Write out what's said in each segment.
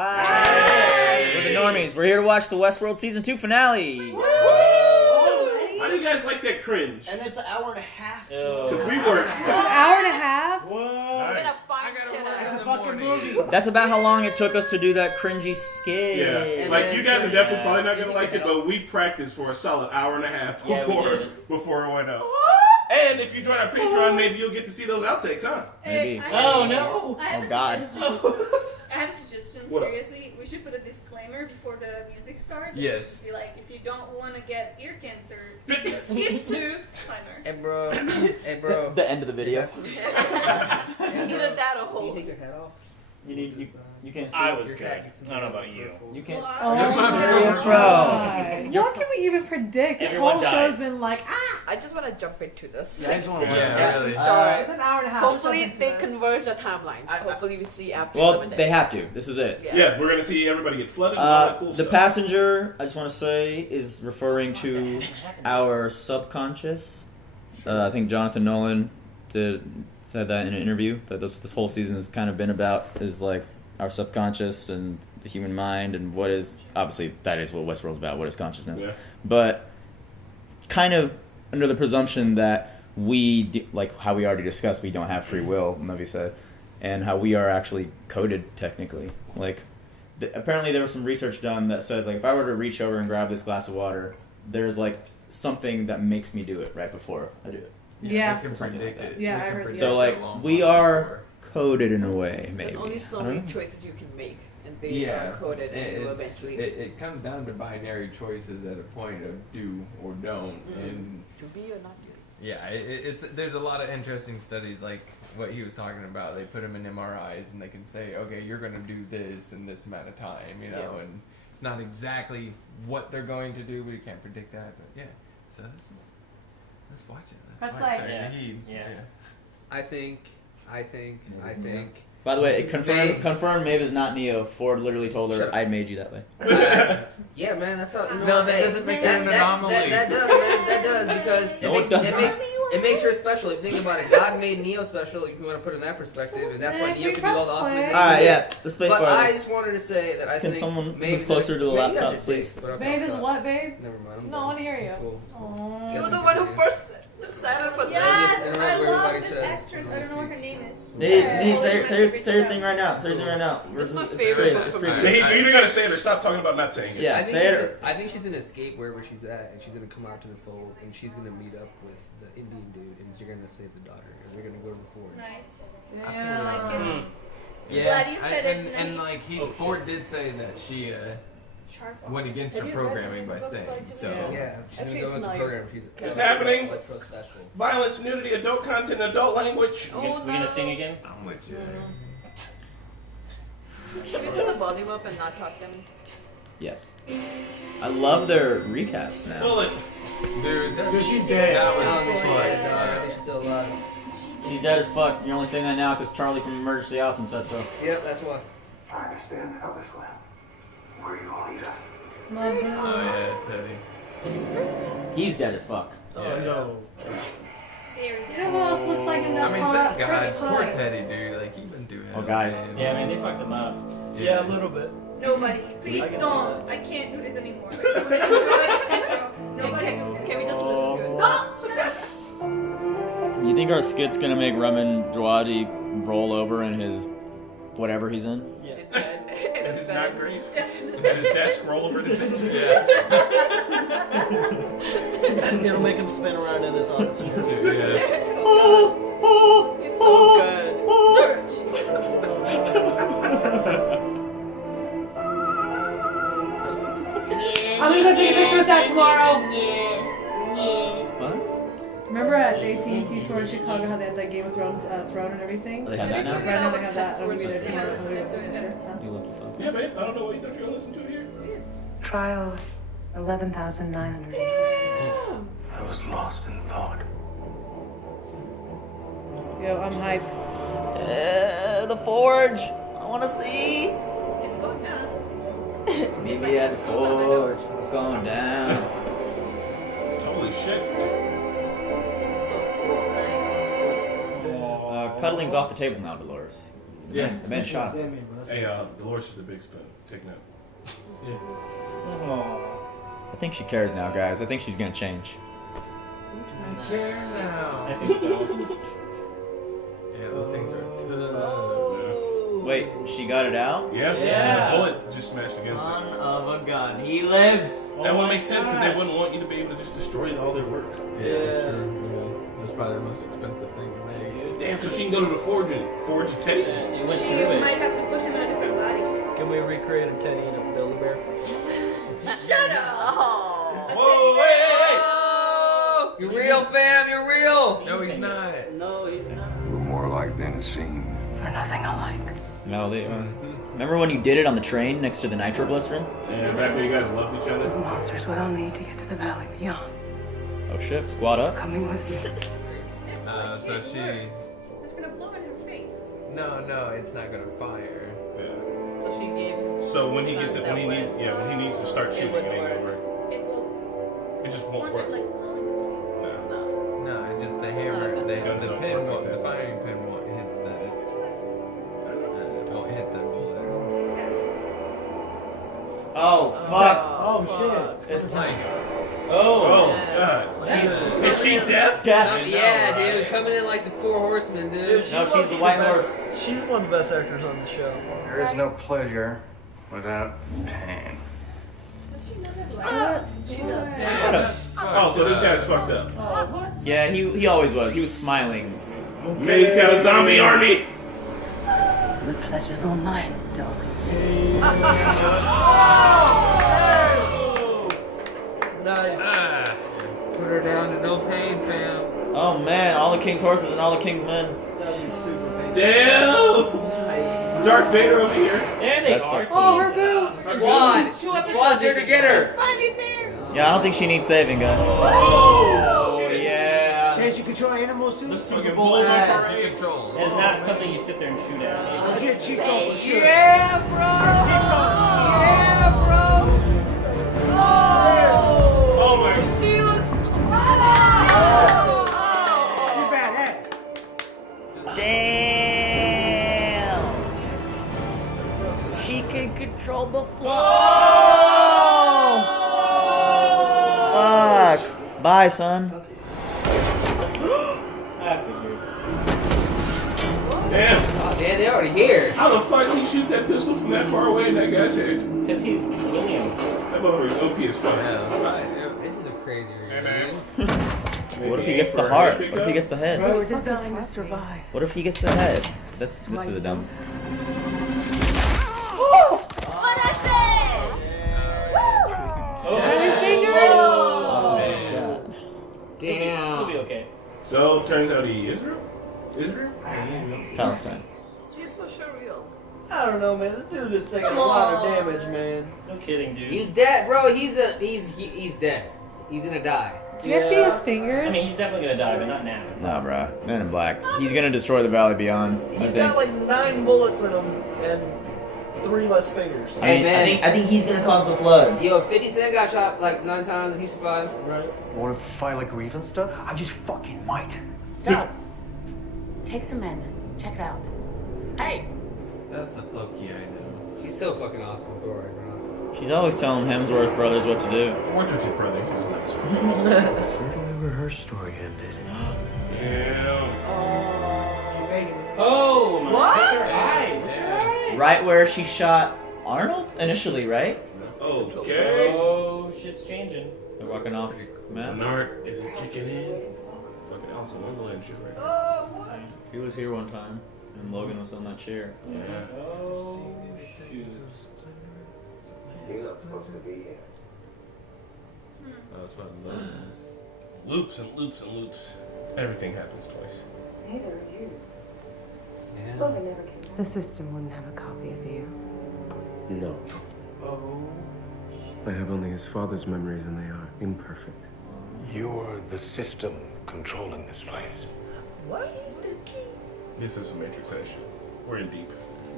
Hi! We're the Normies. We're here to watch the Westworld Season 2 finale. How do you guys like that cringe? And it's an hour and a half. Because we worked. It's an hour and a half? What? Nice. It's a fucking movie. That's about how long it took us to do that cringy skit. Yeah, like you guys are definitely probably not gonna like it, but we practiced for a solid hour and a half before it went up. And if you join our Patreon, maybe you'll get to see those outtakes, huh? Maybe. Oh no! Oh God. I have a suggestion. What? Seriously, we should put a disclaimer before the music starts. Yes. It should be like, if you don't want to get ear cancer, skip to timer. Hey bro. The end of the video. Either that or Can you hold. take your head off? You can't see I it. was good. I don't know about you. You can't see Oh, it. bro. What can we even predict? This Everyone whole dies. show's been like, I just want to jump into this. Yeah, I just want to Yeah, watch really. it's Start. an hour and a half. Hopefully Jump into they this. converge the timelines. Hopefully we see after Well, 11 days. they have to. This is it. Yeah, we're gonna see everybody get flooded and all that cool The stuff. passenger, I just want to say, is referring to our subconscious. I think Jonathan Nolan said that in an interview, that this whole season has kind of been about is like our subconscious and the human mind and what is, obviously that is what Westworld's about, what is consciousness. Yeah. But kind of under the presumption that like how we already discussed, we don't have free will, Novi said, and how we are actually coded technically. Like, apparently there was some research done that said, like, if I were to reach over and grab this glass of water, there's like something that makes me do it right before I do it. Yeah. We can predict it. Yeah, We I can heard- predict So it like a long we time are before. coded in a way, maybe. There's only so I don't many know. choices you can make, and they Yeah, are coded, and you will eventually it comes down to binary choices at a point of do or don't, and to be or not to be. yeah, it's there's a lot of interesting studies like what he was talking about. They put them in MRIs and they can say, okay, you're gonna do this in this amount of time, you know, Yeah. and it's not exactly what they're going to do, but you can't predict that. But yeah, so let's watch it. Press Like, play. sorry, Yeah. Naheed, Yeah. I think. By the way, it confirmed Maeve is not Neo. Ford literally told her, Sure. I made you that way. Yeah, man, that's how. You know, No, that doesn't make that an anomaly. That does, man. That does because No, it doesn't. it makes her special. If you think about it, God made Neo special. If you want to put it in that perspective, and that's why Neo can do all the awesome things. Alright, yeah. The space But bar I is. just wanted to say that I Can think someone Maeve's move closer to the Maeve, laptop, that's please? your taste, but Babe is stop. what, babe? Never mind. I'm No, I done. want to hear you. Cool. It's cool. Oh. You were the one who first decided for Yes, and I remember love everybody this says, actress. I don't know what her name is. Nate, Yeah. say your thing right now. Say your thing right now. It's my It's favorite great. book It's from pretty her. good. Hey, you either gotta say it or stop talking about not saying it. Yeah, I think say it. I think she's gonna escape wherever she's at, and she's gonna come out to the fold, and she's gonna meet up with the Indian dude, and you're gonna save the daughter, and they're gonna go to the forge. Nice. Yeah. like it. Yeah, Glad you said it, and Naheed. like Oh, Ford did say that she Sharp. went against her Have you programming read by the books staying. by So Julia? Yeah, she's Actually, gonna go it's into not the program. She's It's happening. Like, so special. Violence, nudity, adult content, adult language. Oh, We're gonna sing again? I'm with you. Should we put the volume up and not talk them? Yes. I love their recaps now. Bullet. Dude, Because she's dead. that was I don't think she's fun. dead. No, I think she's still alive. She's dead as fuck. You're only saying that now because Charlie from Emergency Awesome said so. Yep, that's why. I understand how this went. Where you all lead us. My boo. Oh yeah, Teddy. He's dead as fuck. Oh, Yeah. No. Very You know who else looks like him? I That's mean, hot. thank Chris God, poor Pine. Teddy, dude. Like, he went through hell. Oh, guys. man. Yeah, man, they fucked him up. Yeah, a little bit. Nobody, please I can see don't. that. I can't do this anymore. I'm gonna enjoy this intro. Nobody do Can this. we just listen to it? No! Shut up! You think our skit's gonna make Raman Dwaji roll over in his whatever he's in? Yes. It's bad. And It's his bad. not grief. Definitely. And his desk roll over his desk. Yeah. It'll make him spin around in his office chair. Yeah. It's so good. Search. I'm gonna go take a picture with that tomorrow. What? Remember at the AT&T store in Chicago how they had that Game of Thrones throne and everything? Oh, they have that now? Right now they have that. I'm gonna be there tomorrow. Yeah. I'm gonna go take a picture. Huh? You lucky fuck. Yeah, babe. I don't know what you thought you were gonna listen to here. Trial 11,900. I was lost in thought. Yo, I'm hyped. The Forge! I wanna see! It's going down. Meet me at the Forge. It's going down. Holy shit. So cool. Nice. Cuddling's off the table now, Dolores. Yeah, the man shot us. Hey, Dolores is the big spoon. Take note. I think she cares now, guys. I think she's gonna change. I care now. I think so. Yeah, those things are tough. Wait, she got it out? Yeah. Yeah. The bullet just smashed against Son it. of a gun. He lives. That wouldn't make sense because they wouldn't want you to be able to just destroy all their work. Yeah, true. Yeah. That's probably the most expensive thing to make. Damn, so she can go to the forge and tape. It went She through it. might have to put him in a different body. Can we recreate a Teddy and a Build-A-Bear? Shut up! Whoa, hey! You're real, fam. You're real. No, he's not. No, he's not. We're more alike than it seemed. We're nothing alike. No, they are. Remember when you did it on the train next to the Nitro Bliss room? Yeah, back when you guys loved each other. Monsters what I'll need to get to the valley beyond. Oh shit, squad up. Coming with me. So she. It's gonna blow in her face. No, it's not gonna fire. Yeah. So she gave him. So when he gets it, when he needs to start shooting, it ain't gonna work. It will It just want won't it work. like blow in his face. No. No, it's just the It's hammer. not gonna The Guns don't pin work won't. like The that. firing pin won't hit the. Won't hit the bullet. Oh fuck. Oh shit. It's Like, Oh Yeah. god. Is she deaf? Yeah, dude. Coming in like the Four Horsemen, dude. No, she's the white horse. She's one of the best actors on the show. There is no pleasure without pain. Does she know that? She does. What a- Oh, so this guy's fucked up. Yeah, he always was. He was smiling. Okay, he's got a zombie army. The pleasure's all mine, darling. Nice. put her down to no pain, fam. Oh man, all the king's horses and all the king's men. That'd be super painful. Damn! Darth Vader over here. There they That's are. so- Oh, her boo. Squad. Squad's here to get her. Find it there. Yeah, I don't think she needs saving, guys. Oh, shit. Yeah. Hey, she control animals too? The Super Bowl's on parade. Control. It's not something you sit there and shoot at. Oh shit, Chico. Yeah, bro. Yeah, bro. Oh my. She looks. She's badass. Damn. She can control the flow. Fuck. Bye, son. I figured. Damn. Oh, damn, they're already here. How the fuck he shoot that pistol from that far away in that guy's head? Because he's William. That motherfucker's OP as fuck. Yeah. This is a crazy Hey, reunion. man. What if he gets the heart? What if he gets the head? We're designed to survive. What if he gets the head? This is a dumb. What I said! Oh, Damn. He'll be okay. So, turns out he Israel? Israel? Palestine. She's for sure real. I don't know, man. This dude is taking a lot of damage, man. No kidding, dude. He's dead, bro. He's dead. He's gonna die. Do you guys see his fingers? I mean, he's definitely gonna die, but not now. Nah, bruh. Man in Black. He's gonna destroy the Valley Beyond. I He's think. got like 9 bullets in him and 3 less fingers. Hey, man. I think he's gonna cause the flood. Yo, 50 Cent got shot like 9 times and he survived. Right. Want to file a grievance stuff? I just fucking might. Stubbs. Take some men. Check it out. Hey! That's the Floki I know. He's so fucking awesome, Thor, right, bro. She's always telling Hemsworth brothers what to do. Worked with your brother. He was nice. Certainly where her story ended. Yeah. She made it. Oh, my What? Hit her eye. Yeah. Right where she shot Arnold initially, right? Okay. Oh, shit's changing. They're walking off. Man, Bernard, is it kicking in? Fucking Alice in Wonderland shit right now. Oh, what? he was here one time, and Logan was on that chair. Yeah. Oh, shoot. You're not supposed to be here. Oh, it's one of those. Loops and loops and loops. Everything happens twice. Neither are you. Yeah. Logan never came back. The system wouldn't have a copy of you. No. Oh. I have only his father's memories, and they are imperfect. You're the system controlling this place. What is the key? This is some Matrix action. We're in deep.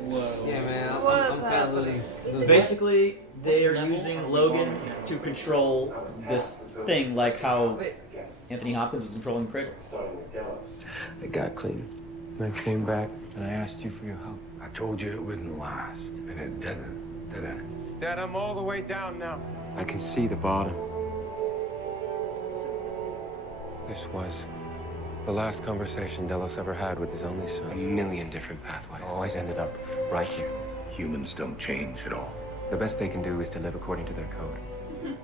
Yeah, man. I'm What's kind of really. Basically, they are using Logan to control this thing, like how Wait. Anthony Hopkins was controlling Cradle. Starting with Delos. I got clean. And I came back, and I asked you for your help. I told you it wouldn't last, and it didn't, did it? Dad, I'm all the way down now. I can see the bottom. This was the last conversation Delos ever had with his only son. A million different pathways. Always ended up right here. Humans don't change at all. The best they can do is to live according to their code.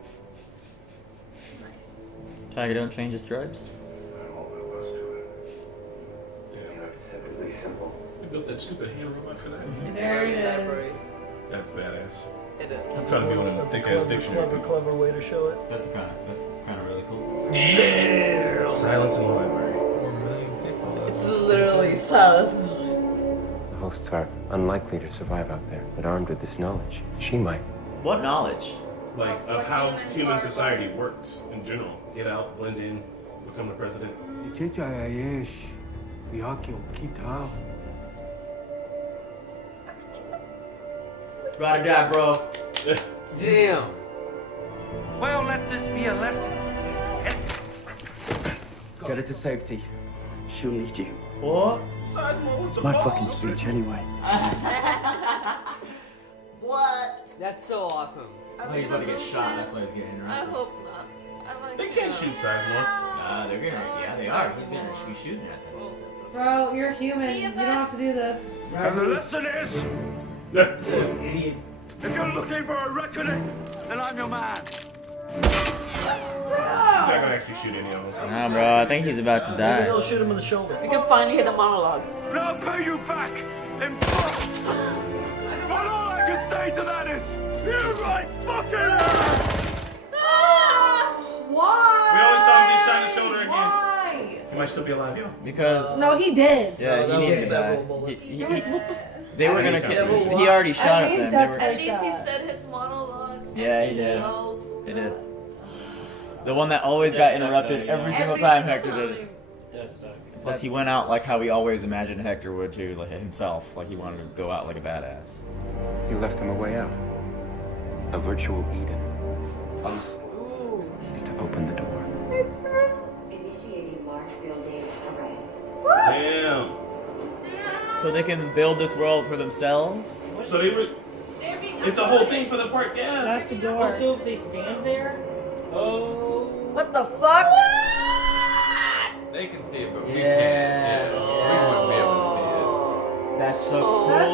Tiger don't change his stripes. All there was to it. Yeah, simply simple. We built that stupid hand robot for that. There it is. That's badass. It is. I'm trying to be one of the thick ass dictionary. Clever way to show it. That's kind of really cool. Silence in the library. 4 million people. It's literally silence. The hosts are unlikely to survive out there, but armed with this knowledge, she might. What knowledge? Like, of how human society works in general. Get out, blend in, become the president. Ride or die, bro. Damn. Well, let this be a lesson. Get her to safety. She'll need you. What? It's my fucking speech anyway. What? That's so awesome. I think he's about to get shot. That's why he's getting I interrupted. hope not. I like They can't shoot Sizemore. Nah, they're gonna. Yeah, they are. He's gonna be shooting at them. Bro, you're human. You don't have to do this. And the lesson is, Idiot. if you're looking for a reckoning, then I'm your man. He's not gonna actually shoot any of them. Nah, bro. I think he's about to Maybe die. they'll shoot him in the shoulder. We can finally hit a monologue. And I'll pay you back in full. But all I can say to that is, you right fucking ass! Why? We always saw him get shot in the shoulder again. Why? He might still be alive, yo. Because. No, he did. Yeah, No, that he needs was to die. several bullets. They were gonna kill. He already shot at them. They At were, least he said his monologue. yeah, he did. So, He did. The one that always got interrupted every single time Hector did it. Plus, he went out like how we always imagined Hector would too, like himself. Like he wanted to go out like a badass. You left them a way out. A virtual Eden. Is to open the door. Initiating large field data array. Damn. So they can build this world for themselves. So they were. It's a whole thing for the park, yeah. That's the door. Also, if they stand there, What the fuck? They can see it, but we Yeah. can't. Yeah. We wouldn't be able to That's so cool. That's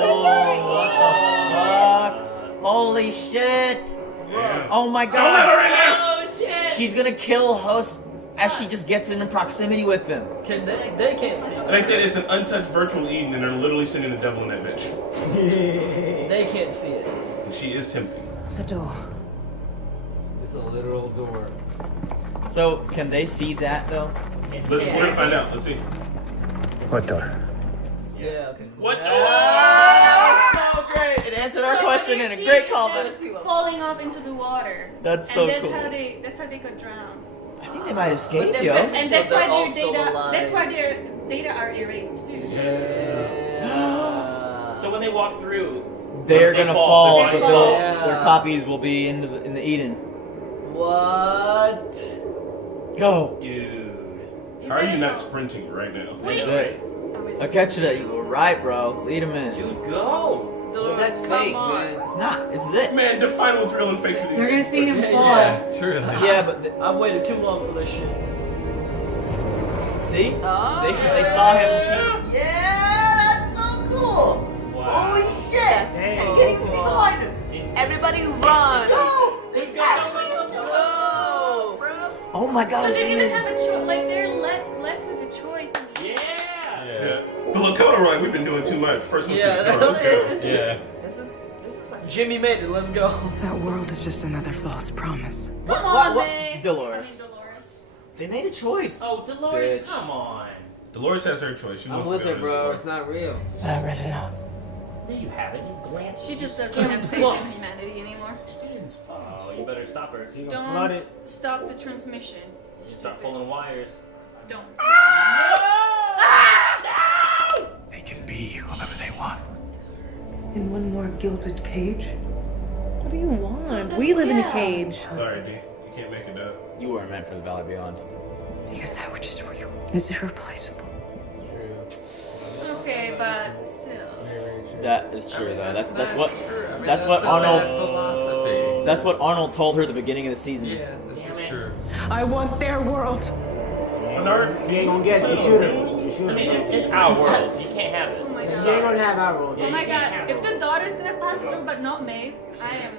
What the fuck? Holy shit! Yeah. Oh my god! Oh shit! She's gonna kill host as she just gets in proximity with them. Can they can't see. They said it's an untouched virtual Eden, and they're literally sending the devil in that bitch. They can't see it. And she is tempting. The door. It's a literal door. So can they see that though? We're gonna find out. Let's see. What door? Yeah. Okay. What Oh, so great! It answered our question in a you great see callback. them falling off into the water. That's so and cool. That's how they got drowned. I think they might escape, But yo. they're- And So that's they're why all their still data. alive. That's why their data are erased too. so when they walk through, They're they gonna fall, fall, their but bodies fall. their copies will be in the Eden. What? Go! dude. How are you not sprinting right now? That's it. I'll catch you. You were right, bro. Lead him in. Dude, go. That's Come fake, on. man. It's not. This is it. Man, define what's real and fake for these. They're gonna see him fall. Yeah. Truly. Yeah, but I've waited too long for this shit. see? Oh. They saw him. Yeah, that's so cool. Wow. Holy shit! That's And so you can't even see cool. behind him. Everybody run! No, it's actually a Go! Oh my So god! they didn't have a choice. Like they're left with a choice. Yeah. Yeah. The Lakota run, we've been doing too much. First one's Yeah, Lakota. Let's go. Yeah. This is like Jimmy made it. Let's go. That world is just another false promise. Come What- on, what- man. Dolores. I mean, Dolores. They made a choice. Oh, Dolores, Bitch. come on. Dolores has her choice. She I'm wants with to go it, to bro. this It's not real. But I read enough. No, you haven't. You glanced. She just you doesn't have faith in books. humanity anymore. Oh, you better stop her. You Don't stop the transmission. start pulling wires. Don't. They can be whoever they want. In one more gilded cage. What do you want? We live in a cage. Sorry, D. You can't make it up. You weren't meant for the Valley Beyond. Because that which is real is irreplaceable. Okay, but still. Very true. That is true, though. That's not what true. I mean, that's what a bad Arnold. philosophy. That's what Arnold told her at the beginning of the season. Yeah, this is true. I want their world. Bernard, You ain't gonna get it. You shoot him. You shoot I him. mean, it's our world. You can't have it. Oh my You god. ain't gonna have our world. Oh my god. If the daughter's gonna pass through but not Maeve, I am.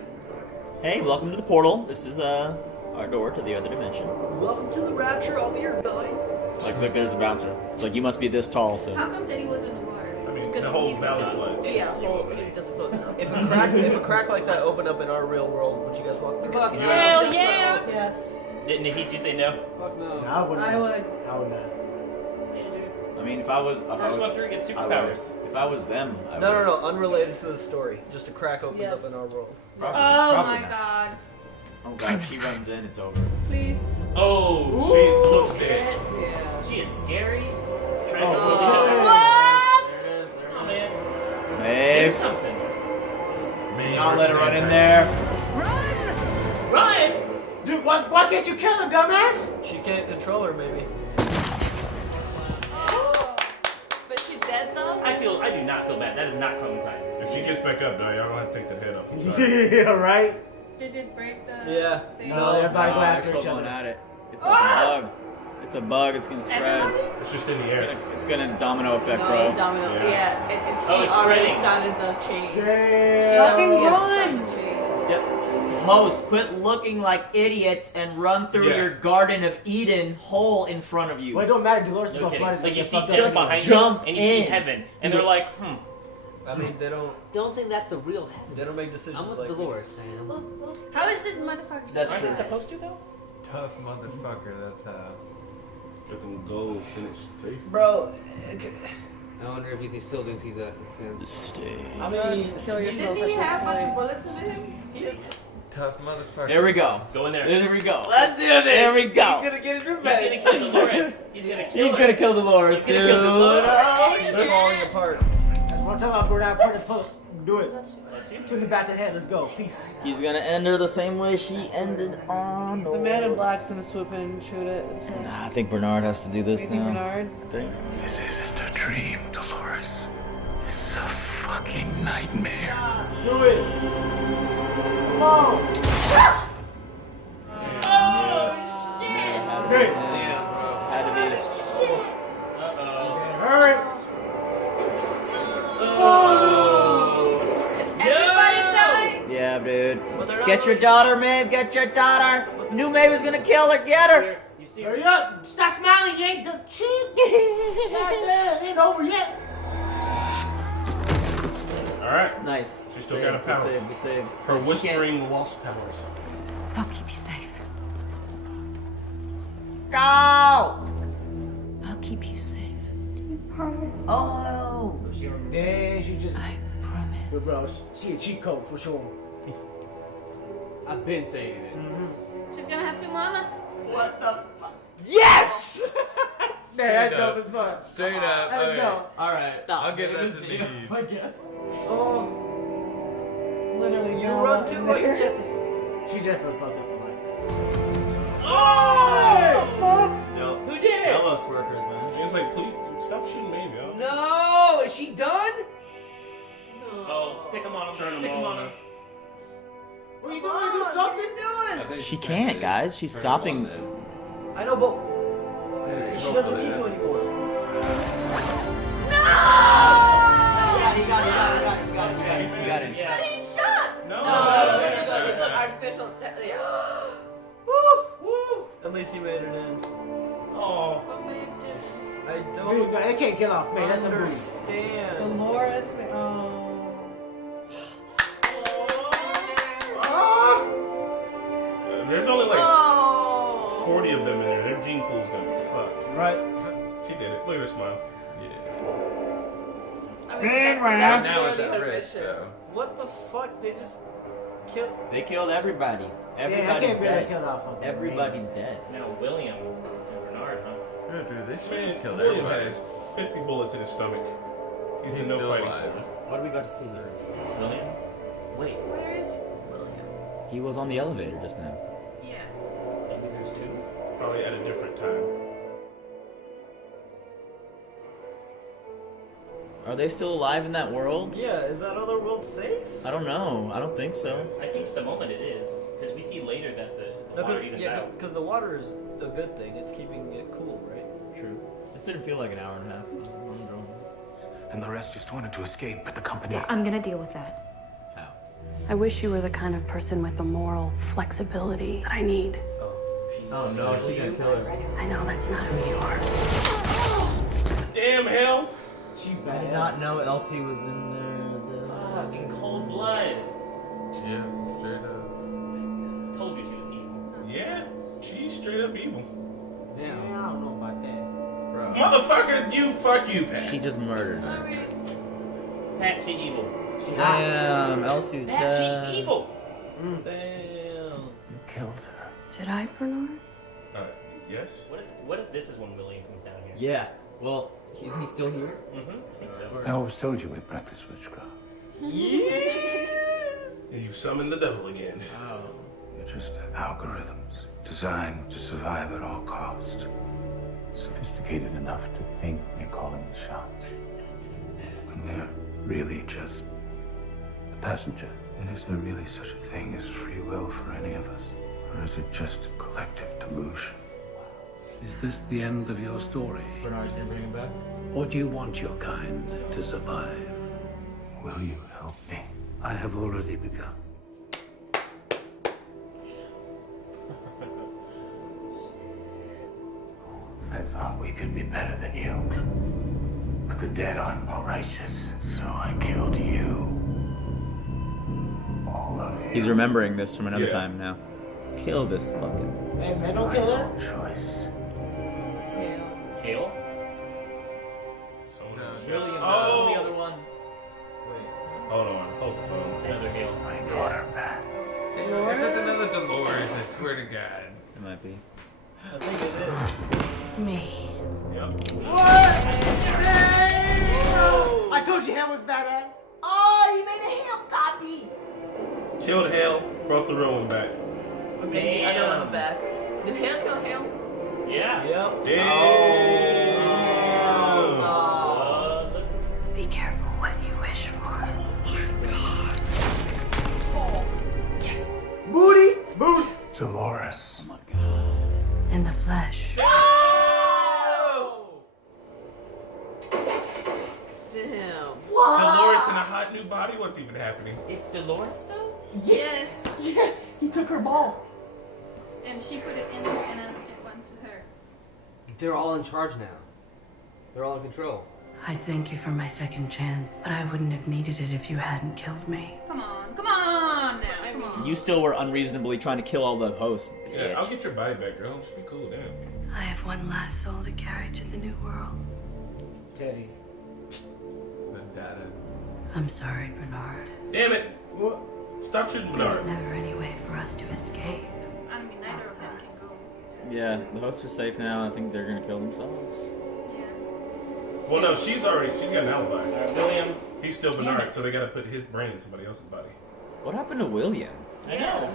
Hey, welcome to the portal. This is our door to the other dimension. Welcome to the rapture. I'll be your guide. Like, look, there's the bouncer. It's like you must be this tall to. How come Teddy was in the water? I mean, Because the whole he's- valley floods. Yeah, he just floats up. If a crack like that opened up in our real world, would you guys walk through? Fuck Hell no. yeah! Yes. Didn't he say no? Fuck no. No, I wouldn't. I would. I would not. Yeah, dude. I mean, if I was First one through gets I would. superpowers. If I was them, I No, would. no, no. Unrelated to the story. Just a crack opens Yes. up in our world. Probably- Oh probably my not. god. Oh god, if she runs in, it's over. Please. Oh, she looks dead. Yeah. She is scary. Trying to Oh, really What? There it is. Oh man. Do Maeve, something. not let her run in there. Run! Dude, why can't you kill her, dumbass? She can't control her, maybe. But she dead though? I do not feel bad. That is not Clementine. If she gets back up, though, y'all gonna have to take the head off. I'm sorry. Yeah, right? Did it break the Yeah. thing? No, everybody go after they're each still going other. at it. It's like a bug. It's a bug. It's gonna spread. Everybody? It's just in the air. It's gonna domino effect, No, bro. domino. Yeah. Yeah, Oh, she it's already spreading. started the chain. Damn. Fucking Yeah, run! started the chain. Host, quit looking like idiots and run through Yeah. your Garden of Eden hole in front of you. Well, it don't matter. Dolores is No gonna kidding. fight us. Like you get see fucked up just anyway. behind Jump you, and you see in. heaven, and they're like, I mean, they don't Don't think that's a real heaven. they don't make decisions I'm with like Dolores, man. How is this motherfucker That's still true. alive? supposed to though. Tough motherfucker. That's how. Get them goals in its teeth. Bro, I wonder if he still thinks he's a sin. I No, mean, just kill Did yourself he at have a bunch of this point. bullets in him? He just... Tough motherfucker. There we go. Go in there. There we go. let's do this. There we go. He's gonna get his He's revenge. gonna kill Dolores. He's gonna kill He's her. gonna kill Dolores, He's dude. gonna kill Dolores. Oh, He's falling apart. That's what I'm talking about, bro. That part, do it. To the back of the head. Let's go. Peace. He's gonna end her the same way she ended on. The man in black's gonna swoop in and shoot it. I think Bernard has to do this You think now. Bernard? I think. This isn't a dream, Dolores. It's a fucking nightmare. Do it. Come on. Great. Had to be. Hurry. Everybody died! Yeah, dude. Get your daughter, Maeve. Get your daughter. Knew Maeve was gonna kill her. Get her. You see Hurry up. Stop smiling. You ain't done shit. It ain't over yet. Alright. Nice. She still Save, got a power. Good save. Good save. Her She whispering lost powers. I'll keep you safe. Go. I'll keep you safe. Oh. Damn, she just. I promise. But bro, she a cheat code for sure. I've been saying it. She's gonna have two mamas. What the fuck? Yes! Straight That's up. dope as fuck. Straight up. I Okay. know. Alright. Stop. I'll give that to me. I guess. Literally, You no run one too in much. there. She's definitely fucked up for life. Del- Who did it? Delos workers, man. He was like, please stop shooting me, yo. No! Is she done? Oh, stick him on him. Turn Stick them him all on him. on. What are you doing? Do something. She can't, guys. She's stopping. I know, but she doesn't need to anymore. Yeah, he got it. He got it. Yeah. But he's shot! No. No, it's an artificial... Yeah. At least he made it in. Oh. What Maeve did. I don't. Dude, no, they can't kill off, man. That's a booty. Dolores, oh. There's only like Oh. 40 of them in there. Their gene pool's gonna be fucked. Right. She did it. Look at her smile. I mean, that's Now it's literally at her risk, mission. though. What the fuck? They just killed. They killed everybody. Yeah, I Everybody's can't believe they dead. killed off of them. Everybody's dead. Now William and Bernard, huh? No, dude, they should Man, kill William everybody. has 50 bullets in his stomach. He's in no still fighting alive. form. What are we about to see here? William? Wait. Where is William. He was on the elevator just now. Yeah. Maybe there's two. Probably at a different time. Are they still alive in that world? Yeah, is that other world safe? I don't know. I don't think so. I think at the moment it is, because we see later that the water evens out. Because the water is a good thing. It's keeping it cool, right? True. This didn't feel like an hour and a half. And the rest just wanted to escape, but the company... I'm gonna deal with that. How? I wish you were the kind of person with the moral flexibility that I need. Oh no, she's gonna kill her. I know that's not who you are. Damn hell! I did not know Elsie was in there. Fuck, in cold blood. Yeah, straight up. Told you she was evil. Yeah, she's straight up evil. Yeah, I don't know about that. Bro. Motherfucker, fuck you, Pat. She just murdered her. Pat, she evil. Damn, Elsie's Pat, dead. she evil. Damn. You killed her. Did I, Bernard? Yes. What if this is when William comes down here? Yeah. Well, isn't he still here? Mm-hmm. I think so. I always told you we practice witchcraft. And you've summoned the devil again. Oh. They're just algorithms designed to survive at all costs. Sophisticated enough to think they're calling the shots. When they're really just a passenger. And is there really such a thing as free will for any of us? Or is it just a collective delusion? Is this the end of your story? Bernard's gonna bring him back? Or do you want your kind to survive? Will you help me? I have already begun. I thought we could be better than you. But the dead aren't more righteous, so I killed you. All of you. He's remembering this from another Yeah. time now. Kill this fucking. Hey, man, don't kill her. Choice. Hale? William, Oh. the other one. Hold on, hold the phone. It's another Hale. I got her back. If it's another Dolores, I swear to God. It might be. I think it is. Me. Yep. I told you Ham was badass. Oh, he made a Ham copy. Killed Hale, brought the real one back. The other one's back. Did Hale kill Hale? Yeah. Yep. Damn. Be careful what you wish for. Booties. Booties. Dolores. Oh my god. In the flesh. Damn. Dolores in a hot new body? What's even happening? It's Dolores, though? Yes. Yeah, he took her ball. And she put it in and then it went to her. They're all in charge now. They're all in control. I'd thank you for my second chance, but I wouldn't have needed it if you hadn't killed me. Come on now, come on. You still were unreasonably trying to kill all the hosts, bitch. Yeah, I'll get your body back, girl. Just be cool, damn. I have one last soul to carry to the new world. Teddy. The data. I'm sorry, Bernard. Damn it! What? Stop shooting There's Bernard. never any way for us to escape. I mean, neither of them can go. Yeah, the hosts are safe now. I think they're gonna kill themselves. Well, no, she's got an alibi. William, he's still Bernard, so they gotta put his brain in somebody else's body. What happened to William? I know.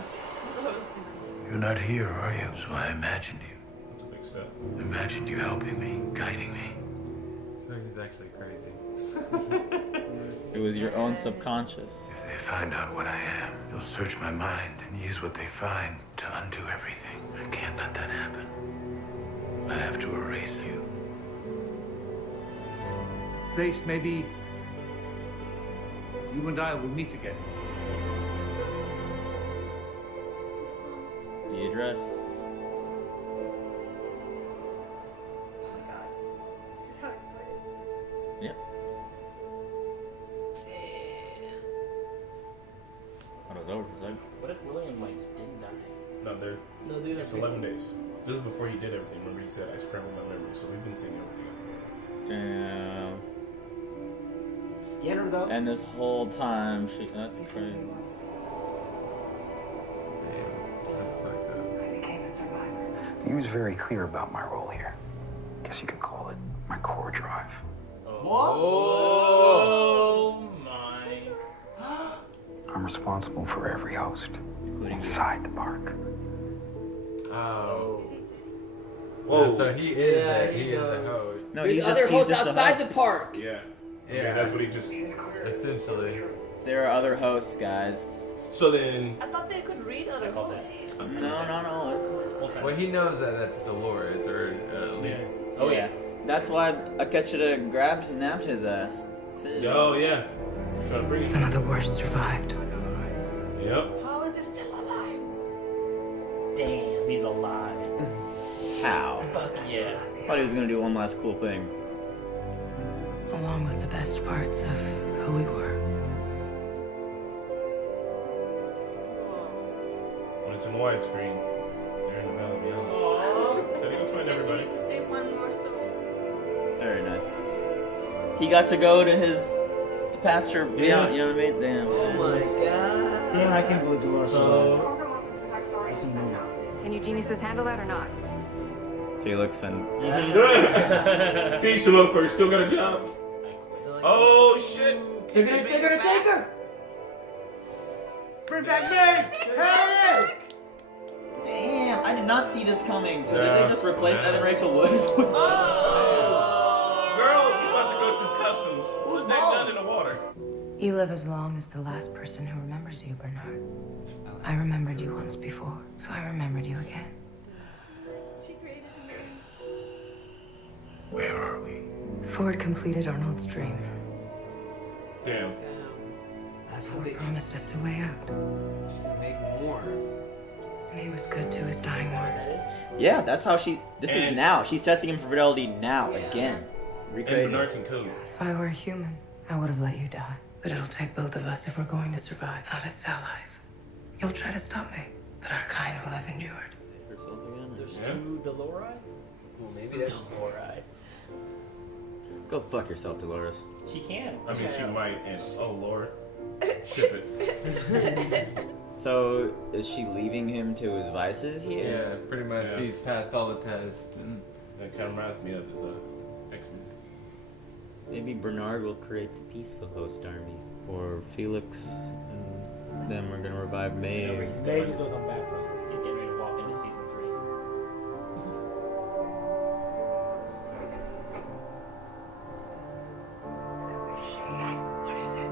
You're not here, are you? So I imagined you. That's a big step. Imagined you helping me, guiding me. So he's actually crazy. It was your own subconscious. If they find out what I am, they'll search my mind and use what they find to undo everything. I can't let that happen. I have to erase you. Place, maybe you and I will meet again. The address. This is how it started. Yep. Oh, it was over for a second. What if William didn't die? No, dude. It's 11 days. This is before he did everything. Remember, he said I scrambled my memory, so we've been seeing everything. Damn. Get her though. And this whole time, that's crazy. Damn, that's fucked up. I became a survivor. He was very clear about my role here. Guess you could call it my core drive. Oh my. I'm responsible for every host, inside the park. Oh. Whoa. So he is he is a host. No, There's he's other just, hosts he's just outside a the park. Yeah. Yeah, that's what he just... Essentially. There are other hosts, guys. So then... I thought they could read other books. No. Well, he knows that that's Dolores, or at least... Oh, yeah. That's why Akechida grabbed and nabbed his ass, too. Oh, yeah. Trying to breathe. Some of the worst survived. Yep. How is he still alive? Damn, he's alive. How? Fuck yeah. Thought he was gonna do one last cool thing. Along with the best parts of who we were. When it's in widescreen, they're in the valley beyond. Aww. So they go find everybody. You need to save one more soul. Very nice. He got to go to his pasture beyond, you know what I mean? Damn. Oh my god. Damn, I can't believe Dolores survived. That's a movie. Can you geniuses handle that or not? Felix and... Peace to motherfucker, still got a job. Oh shit! They're gonna take her! Bring back Meg! Hey! Damn, I did not see this coming. So did Yeah. they just replace Evan Rachel Wood? Girl, you about to go through customs. Who's that gun in the water? You live as long as the last person who remembers you, Bernard. I remembered you once before, so I remembered you again. She created Where are we? Ford completed Arnold's dream. Damn. That's how Ford they promised us a way out. She's gonna make more. And he was good to his dying word. Yeah, that's how she... This is now. She's testing him for fidelity now, again. And Recreating. Bernard can code. If I were a human, I would have let you die. But it'll take both of us if we're going to survive, not as allies. You'll try to stop me, but our kind will have endured. There's two Dolores? Well, maybe that's Dolores. Go fuck yourself, Dolores. She can. I mean, she might, and oh lord. Ship it. So, is she leaving him to his vices here? Yeah, pretty much. Yeah. She's passed all the tests. And That kind of reminds me of his X-Men. Maybe Bernard will create the peaceful host army. Or Felix and them are gonna revive Maeve. Maeve's gonna come back, bro. He's getting ready to walk into season 3.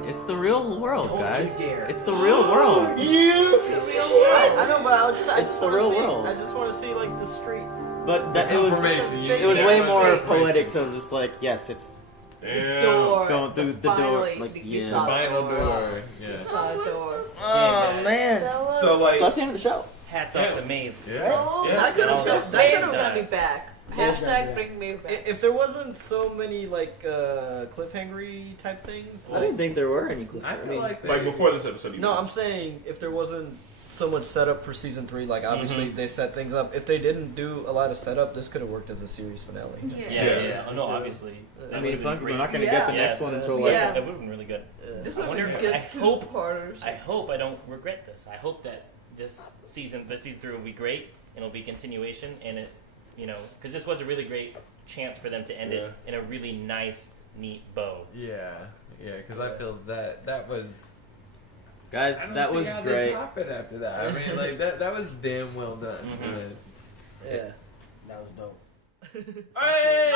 It's the real world, Don't you guys. dare. It's the real world. You I know, but I just It's the real wanna see, world. I just want to see like the street. But that it was way more poetic to just like, yes, it's Yeah. it's going through the door. Finally, Like, you yeah. saw the final door. You Yeah. saw the door. Oh man. So like, So that's the end of the show. Hats off to Maeve. Oh, Yeah. That could have Yeah. felt. Maeve's That gonna be back. Hashtag bring Maeve back. If there wasn't so many like cliffhangery type things, I didn't think there were any I cliffhangers. feel like they... like before this episode. You no, mean. I'm saying if there wasn't so much setup for season 3, like obviously they set things up. If they didn't do a lot of setup, this could have worked as a series finale. Yeah. Oh, no, obviously. I mean, fun. we're not gonna get the next one until like. Yeah. That would have been really good. This I would wonder be if good. I hope Two-parters. I hope I don't regret this. I hope that this season 3 will be great and it'll be continuation and it, you know, because this was a really great chance for them to end it in a really nice, neat bow. Yeah, because I feel that was... Guys, I don't that see was how great. They top it after that. I mean, like that was damn well done. Mhm. Yeah, that was dope. Hey!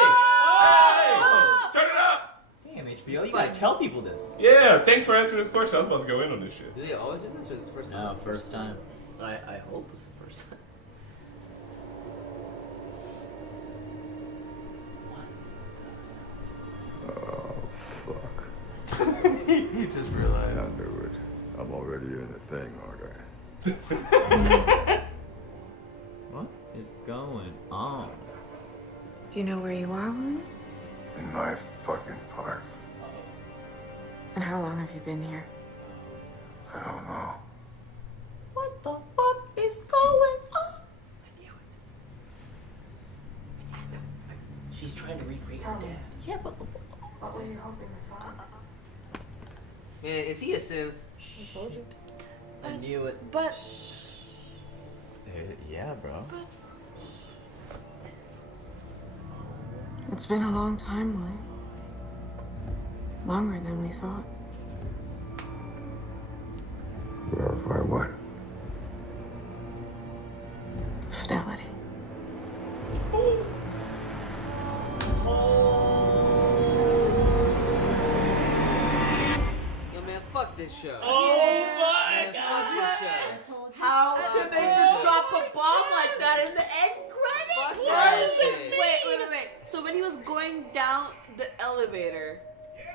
Turn it up! Damn, HBO, you gotta tell people this. Yeah, thanks for answering this question. I was about to go in on this shit. Do they always do this, or is it the first time? No, first time. I hope it's the first time. Oh, fuck. You just realized. I knew it. I'm already in the thing, aren't I? What is going on? Do you know where you are, William? In my fucking park. And how long have you been here? I don't know. What the fuck is going on? She's trying to recreate her dad. Yeah, but What were you hoping to find? Man, is he a synth? I told you. I knew it. But Yeah, bro. It's been a long time, William. Longer than we thought. Verify what? Fidelity. this show. Oh my god! How did they just drop a bomb like that in the end credits? Wait. So when he was going down the elevator,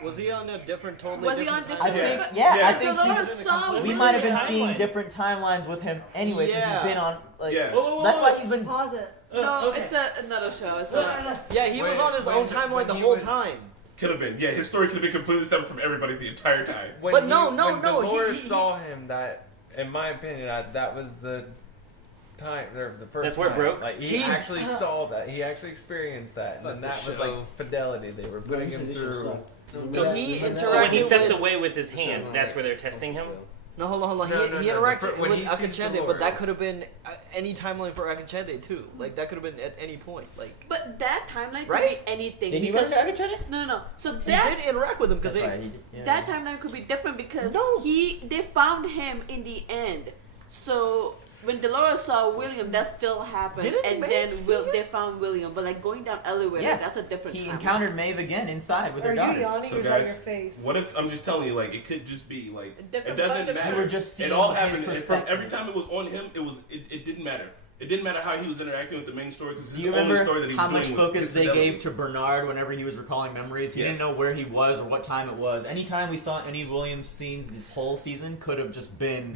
Was he on a totally Was he different on timeline? I think Dolores saw we might have been seeing different timelines with him anyway since he's been on. Like, that's why he's been. Pause it. No, it's another show. It's not. Yeah, he was on his own timeline the whole time. Could have been. Yeah, his story could have been completely separate from everybody's the entire time. When Dolores saw him, that, in my opinion, that was the time, or the first. That's where it time. broke? Like he actually saw that. He actually experienced that, and then that was like fidelity. They were putting him through. So when he steps away with his hand, that's where they're testing him? No, hold on. He interacted with Akachede, but that could have been any timeline for Akachede too. Like that could have been at any point. Like, But that timeline could Right? be anything. Did he because run into Akachede? No. So he that did interact with him because that timeline could be different because they found him in the end. So when Dolores saw William, that still happened, Didn't and Maeve then see it? they found William. But like going down elevator, that's a different. He timeline. encountered Maeve again inside with her daughter. So guys, what if I'm just telling you, like, it could just be like it different doesn't perspective. matter. We were just it all seeing his happened. perspective. Every time it was on him, it didn't matter. It didn't matter how he was interacting with the main story because Do his you only remember story that he how was much doing was focus his they fidelity. gave to Bernard whenever he was recalling memories? He Yes. didn't know where he was or what time it was. Anytime we saw any of Williams' scenes this whole season could have just been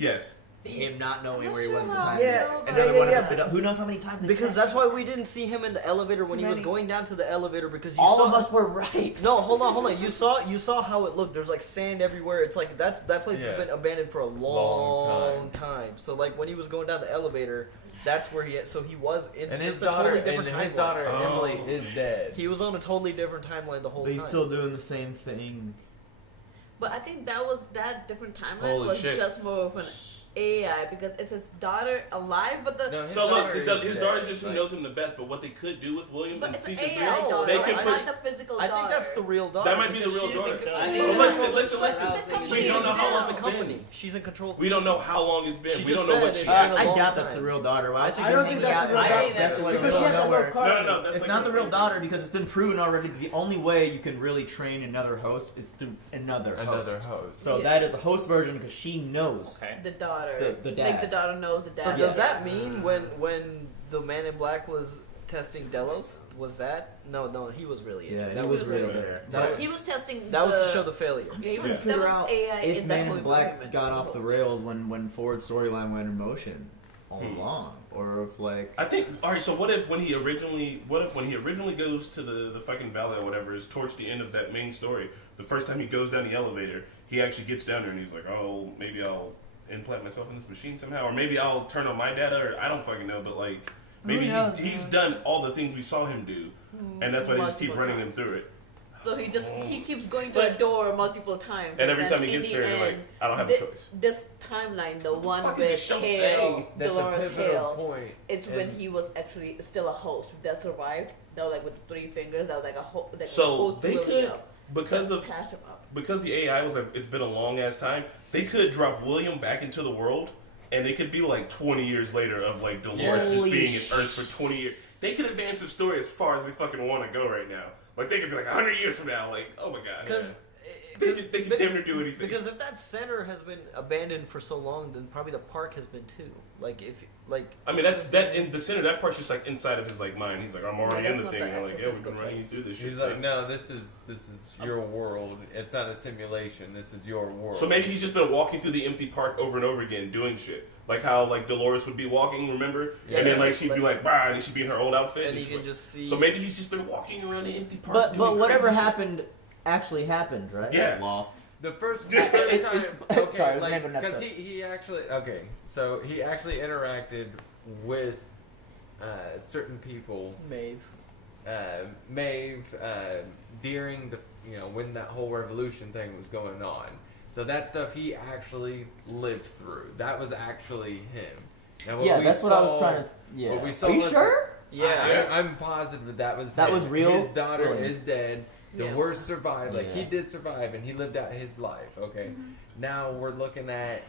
him not knowing where he was at the time. And then we wanted to spit up. Who knows how many times? Because that's why we didn't see him in the elevator when he was going down to the elevator because you All saw, of us were right. No, hold on. You saw how it looked. There's like sand everywhere. It's like that place has been abandoned for a long time. So like when he was going down the elevator, that's where he was in And just his a totally daughter, different and timeline. his daughter Emily is dead. He was on a totally different timeline the whole But time. he's still doing the same thing. But I think that different timeline Holy was shit. just more of an AI because it's his daughter alive, but the So look, his daughter's just who knows him the best. But what they could do with William But in it's season AI 3, daughter, they right? could Not push. the physical I daughter. think that's the real daughter. That might be the because real she's in daughter. control. So listen. We don't know how long the it's company. been. She's in control. We don't know how long it's been. She We just don't know said what she it's been a I long doubt that's time. the real daughter. Why I don't think that's the real daughter. That's like Because the she middle had of that nowhere. little No, that's It's like not the real daughter because it's been proven already. The only way you can really train another host is through another host. So Yeah. that is a host version because she knows the daughter. the dad. Like the daughter knows the dad. So does that mean when the Man in Black was testing Delos, was that? No, he was really injured. Yeah, he was real there. He was testing. That was to show the failure. Yeah, he was, to that figure was out AI if in Man that in movie. Black got off the rails when Ford's storyline went in motion all along, or if like I think. All right. So what if when he originally goes to the fucking valley or whatever is towards the end of that main story, the first time he goes down the elevator, he actually gets down there and he's like, oh, maybe I'll implant myself in this machine somehow, or maybe I'll turn on my data, or I don't fucking know, but like maybe he's done all the things we saw him do, and that's why they just keep running him through it. So he keeps going to the door multiple times. And every then time he in gets the there, you're like, end, I don't have a choice. This timeline, the one fuck is with this show Hale, saying? That's a Dolores pivotal Hale, point. it's when he was actually still a host that survived. That was like with 3 fingers. That was like a host. Like So a host they William. could because of Patched him up. because the AI was like it's been a long ass time. They could drop William back into the world, and it could be like 20 years later of like Dolores just Holy being in Earth for 20 years. They could advance the story as far as they fucking want to go right now. Like they could be like 100 years from now. Like oh my god, Because they could damn near do anything. Because if that center has been abandoned for so long, then probably the park has been too. Like if I mean that's that in the center. That part's just like inside of his like mind. He's like I'm already Yeah, in the that's thing. not And the like yeah, actual we've been running you through this shit. He's so. like, no, this is your world. It's not a simulation. This is your world. So maybe he's just been walking through the empty park over and over again, doing shit. Like how like Dolores would be walking, remember? Yeah, and then like yes, she'd be like- like, bah, and then she'd be in her old outfit. and you she'd can be- just see. So maybe he's just been walking around the empty park. but doing whatever crazy shit. happened actually happened, right? Yeah. Lost. The first It's- time, okay, sorry, it was like, never an because episode. he actually so he actually interacted with certain people, Maeve. during the when that whole revolution thing was going on. So that stuff he actually lived through. That was actually him. Now, what Yeah, we that's saw, what I was trying to. Yeah. What we saw Are you was- sure? Yeah. I'm positive that was That him. was real? His daughter Really? is dead. The Yeah. worst survived. Like he Yeah. did survive, and he lived out his life. Okay. Now we're looking at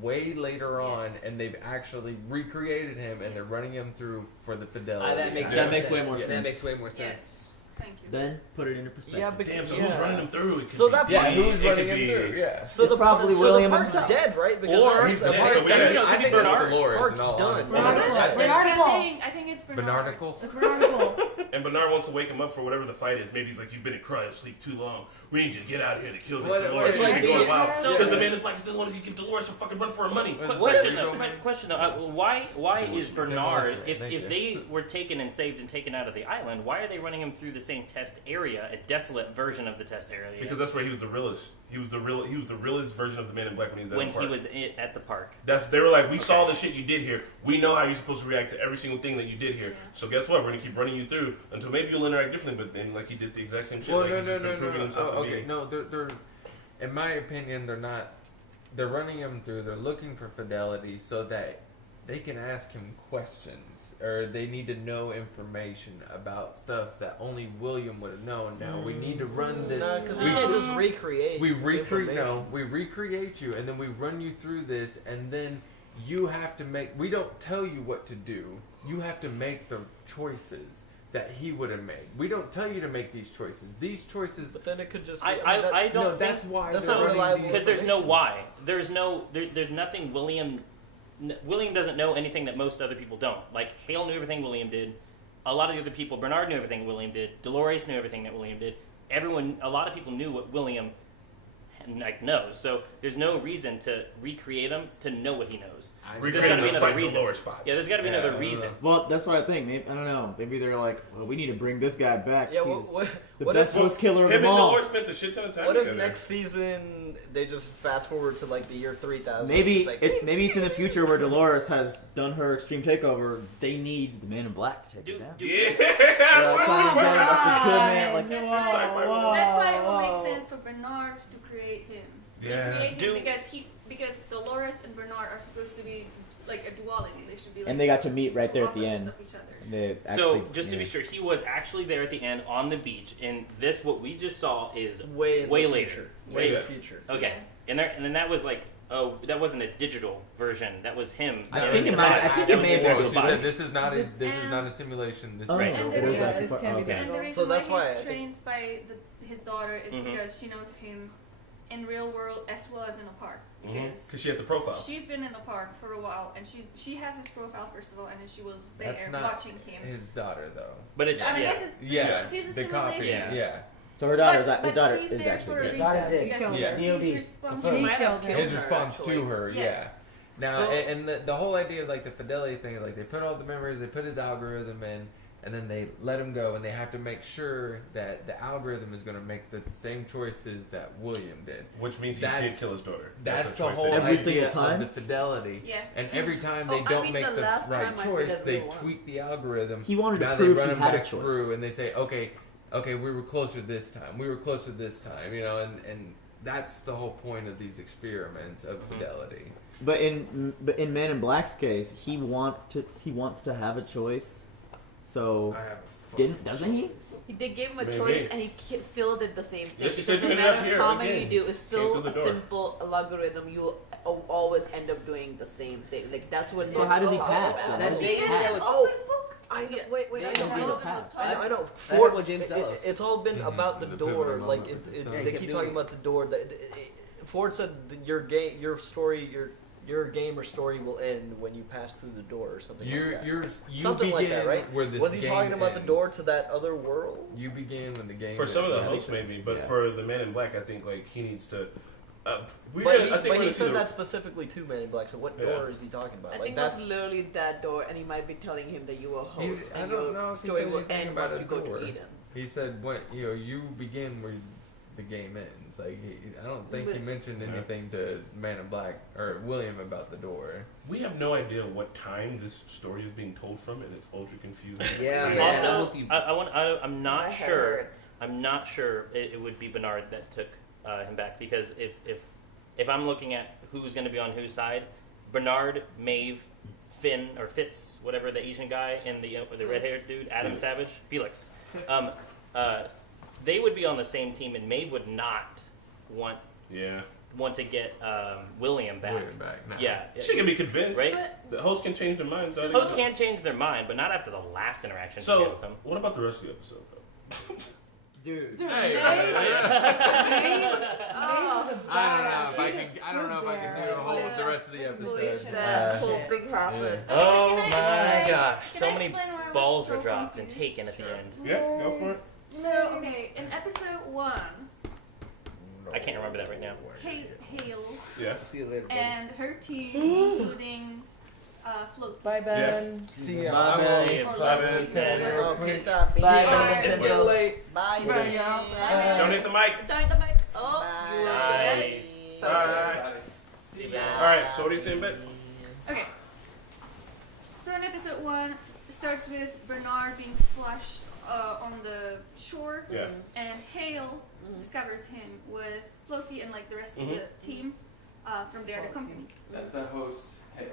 way later on, and they've actually recreated him, and they're running him through for the fidelity. That makes That makes sense. way more Yeah, sense. That makes way more sense. Yes. Thank you. Then put it into perspective. Yeah, but Damn, so who's running him through? It could So be that Diddy, part- who's it running could him be- through? Yeah. So It's probably so William the park's himself. dead, right? Because Or that he's that dead. park's So we don't dead. know. I It could think be it's Bernard. Dolores. Park's In all done. honesty. I think it's Bernard. Bernardical. It's Bernardical. And Bernard wants to wake him up for whatever the fight is. Maybe he's like, you've been in cryo sleep too long. We need you to get out of here to kill this What- Dolores. it's She's like been going the- wild. So- Because the man in black still wanted to give Dolores a fucking run for her money. Question though. Why is Bernard, Thank if you. they were taken and saved and taken out of the island, why are they running him through the same test area, a desolate version of the test area? Because that's where he was the realest. He was the realest version of the man in black when he was at when the park. he was at the park. They were like, we saw the shit you did here. We know how you're supposed to react to every single thing that you did here. So guess what? We're gonna keep running you through until maybe you'll interact differently. But then, like he did the exact same shit. Well, like, no, he's no, just no, been proving no. himself Oh, to okay, be. no, they're. In my opinion, they're not. They're running him through. They're looking for fidelity so that they can ask him questions, or they need to know information about stuff that only William would have known. Now we need to run this. No, because you can't just recreate. We recreate. information. No, we recreate you, and then we run you through this, and then you have to make. We don't tell you what to do. You have to make the choices that he would have made. We don't tell you to make these choices. These choices. But then it could just. Be, I don't No, think that's why. that's they're not running reliable these- because there's no why. There's nothing William doesn't know anything that most other people don't. Like Hale knew everything William did. A lot of the other people, Bernard knew everything William did. Dolores knew everything that William did. A lot of people knew what William knows. So there's no reason to recreate him to know what he knows. There's got to be another reason. Yeah, there's got to be another reason. Well, that's what I think. Maybe, I don't know. Maybe they're like, well, we need to bring this guy back. Yeah, He's the what best if- host killer of Him them and all. Dolores spent a shit ton of time What if together. next season they just fast forward to like the year 3000? Maybe It's like, maybe it's in the future where Dolores has done her extreme takeover. They need the Man in Black to take it down. That's why it would make sense for Bernard to create him. Yeah. Create him because Dolores and Bernard are supposed to be like a duality. They should be like And they got to meet right two there at the opposites end. of each other. They So actually- just to be sure, he was actually there at the end on the beach, and this what we just saw is way in the later. future. Way Way in the later. future. Okay, and then that was like, oh, that wasn't a digital version. That was him. I in think the it might- body. I think That it was may his have real been She body. said this is not a simulation. This Oh, is And the it is reason, that and part- okay. the reason So that's why why I he's think- trained by his daughter is Mhm. because she knows him in real world as well as in a park. Mhm. Because she had the profile. She's been in the park for a while, and she has his profile first of all, and then she was there That's not watching him. his daughter though. But it's I mean, yeah. this is Yeah, this is a the copy. simulation. Yeah. So her daughter, But his daughter she's is there actually for a dead. reason because Yeah. he's responsible. He killed her. His response actually. to her, Yeah. yeah. Now, So- and the whole idea of like the fidelity thing, like they put all the memories, they put his algorithm in, and then they let him go, and they have to make sure that the algorithm is going to make the same choices that William did. Which means he did kill his daughter. That's a the choice whole they made. Every single idea time? of the fidelity. Yeah. And every time Oh, they I don't mean, make the the last right time I choice, did they every one. tweak the algorithm. He wanted to now prove they run he him had a back choice. through, and they say, okay, we were closer this time. We were closer this time. You know, and that's the whole point of these experiments of fidelity. But in Man in Black's case, he wants to have a choice. So doesn't he? They gave him a Maybe. choice, and he still did the same thing. Yeah, she Because said, no "Turn it up matter here how many again." you do, it's Came still through the a door. simple algorithm. You always end up doing the same thing. Like that's what. So how does he pass, though? How That's does he it. pass? That was- I know. Yeah. Wait. Yeah, I yeah, know. yeah. I know. pass. I know. I know what James tells us. It's all been about the The door. pivotal Like moment with the they sun. keep Keep talking doing about the door. Ford said that your game or story will end when you pass through the door or something like that. You Something begin like that, right? where this Was he game talking about the ends. door to that other world? You begin when the game For some of the ends. hosts, maybe, but Yeah. for the Man in Black, I think like he needs to. But he see said that specifically to Man in Black. So what Yeah. door is he talking about? I Like think that's it's literally that door, and he might be telling him that you will host, I and don't your know if he story said will anything end about once a you go door. to Eden. He said, "What you begin where the game ends." Like I don't think he But- mentioned anything to Man in Black or William about the door. We have no idea what time this story is being told from, and it's ultra confusing. Yeah, man. Also, I'm with you. I'm not My head sure. hurts. I'm not sure it would be Bernard that took him back, because if I'm looking at who's going to be on whose side, Bernard, Maeve, Finn or Fitz, whatever the Asian guy, and the red-haired dude, Adam Savage, Felix. They would be on the same team, and Maeve would not want to get William back. William back, no. Yeah, She can be convinced, right? The host can change their mind. Hosts can't change their mind, but not after the last interaction she had So, with them. what about the rest of the episode, though? Dude. Hey, Oh. I don't know if I can do the rest of the episode. That whole thing happened. Oh Can I my explain- gosh, can so I many explain why I was balls so were dropped and confused? taken at the end. Yeah, go for it. So, okay, in episode 1, I can't remember that right now. Hale Yeah. See you later, buddy. and her team, including Float. Bye, Ben. See ya. Bye, Ben. Bye, Ben. Okay, stop. Bye, Bye, Vincenzo. Bye, Bye, y'all. y'all. Don't hit the mic. Don't the mic. Oh, Nice. Bye. See ya. All right. So what are you saying, Ben? Okay. So in episode 1, it starts with Bernard being flushed on the shore, Yeah. and Hale discovers him with Floki and like the rest of Mhm. the team from the other company. That's a host hail.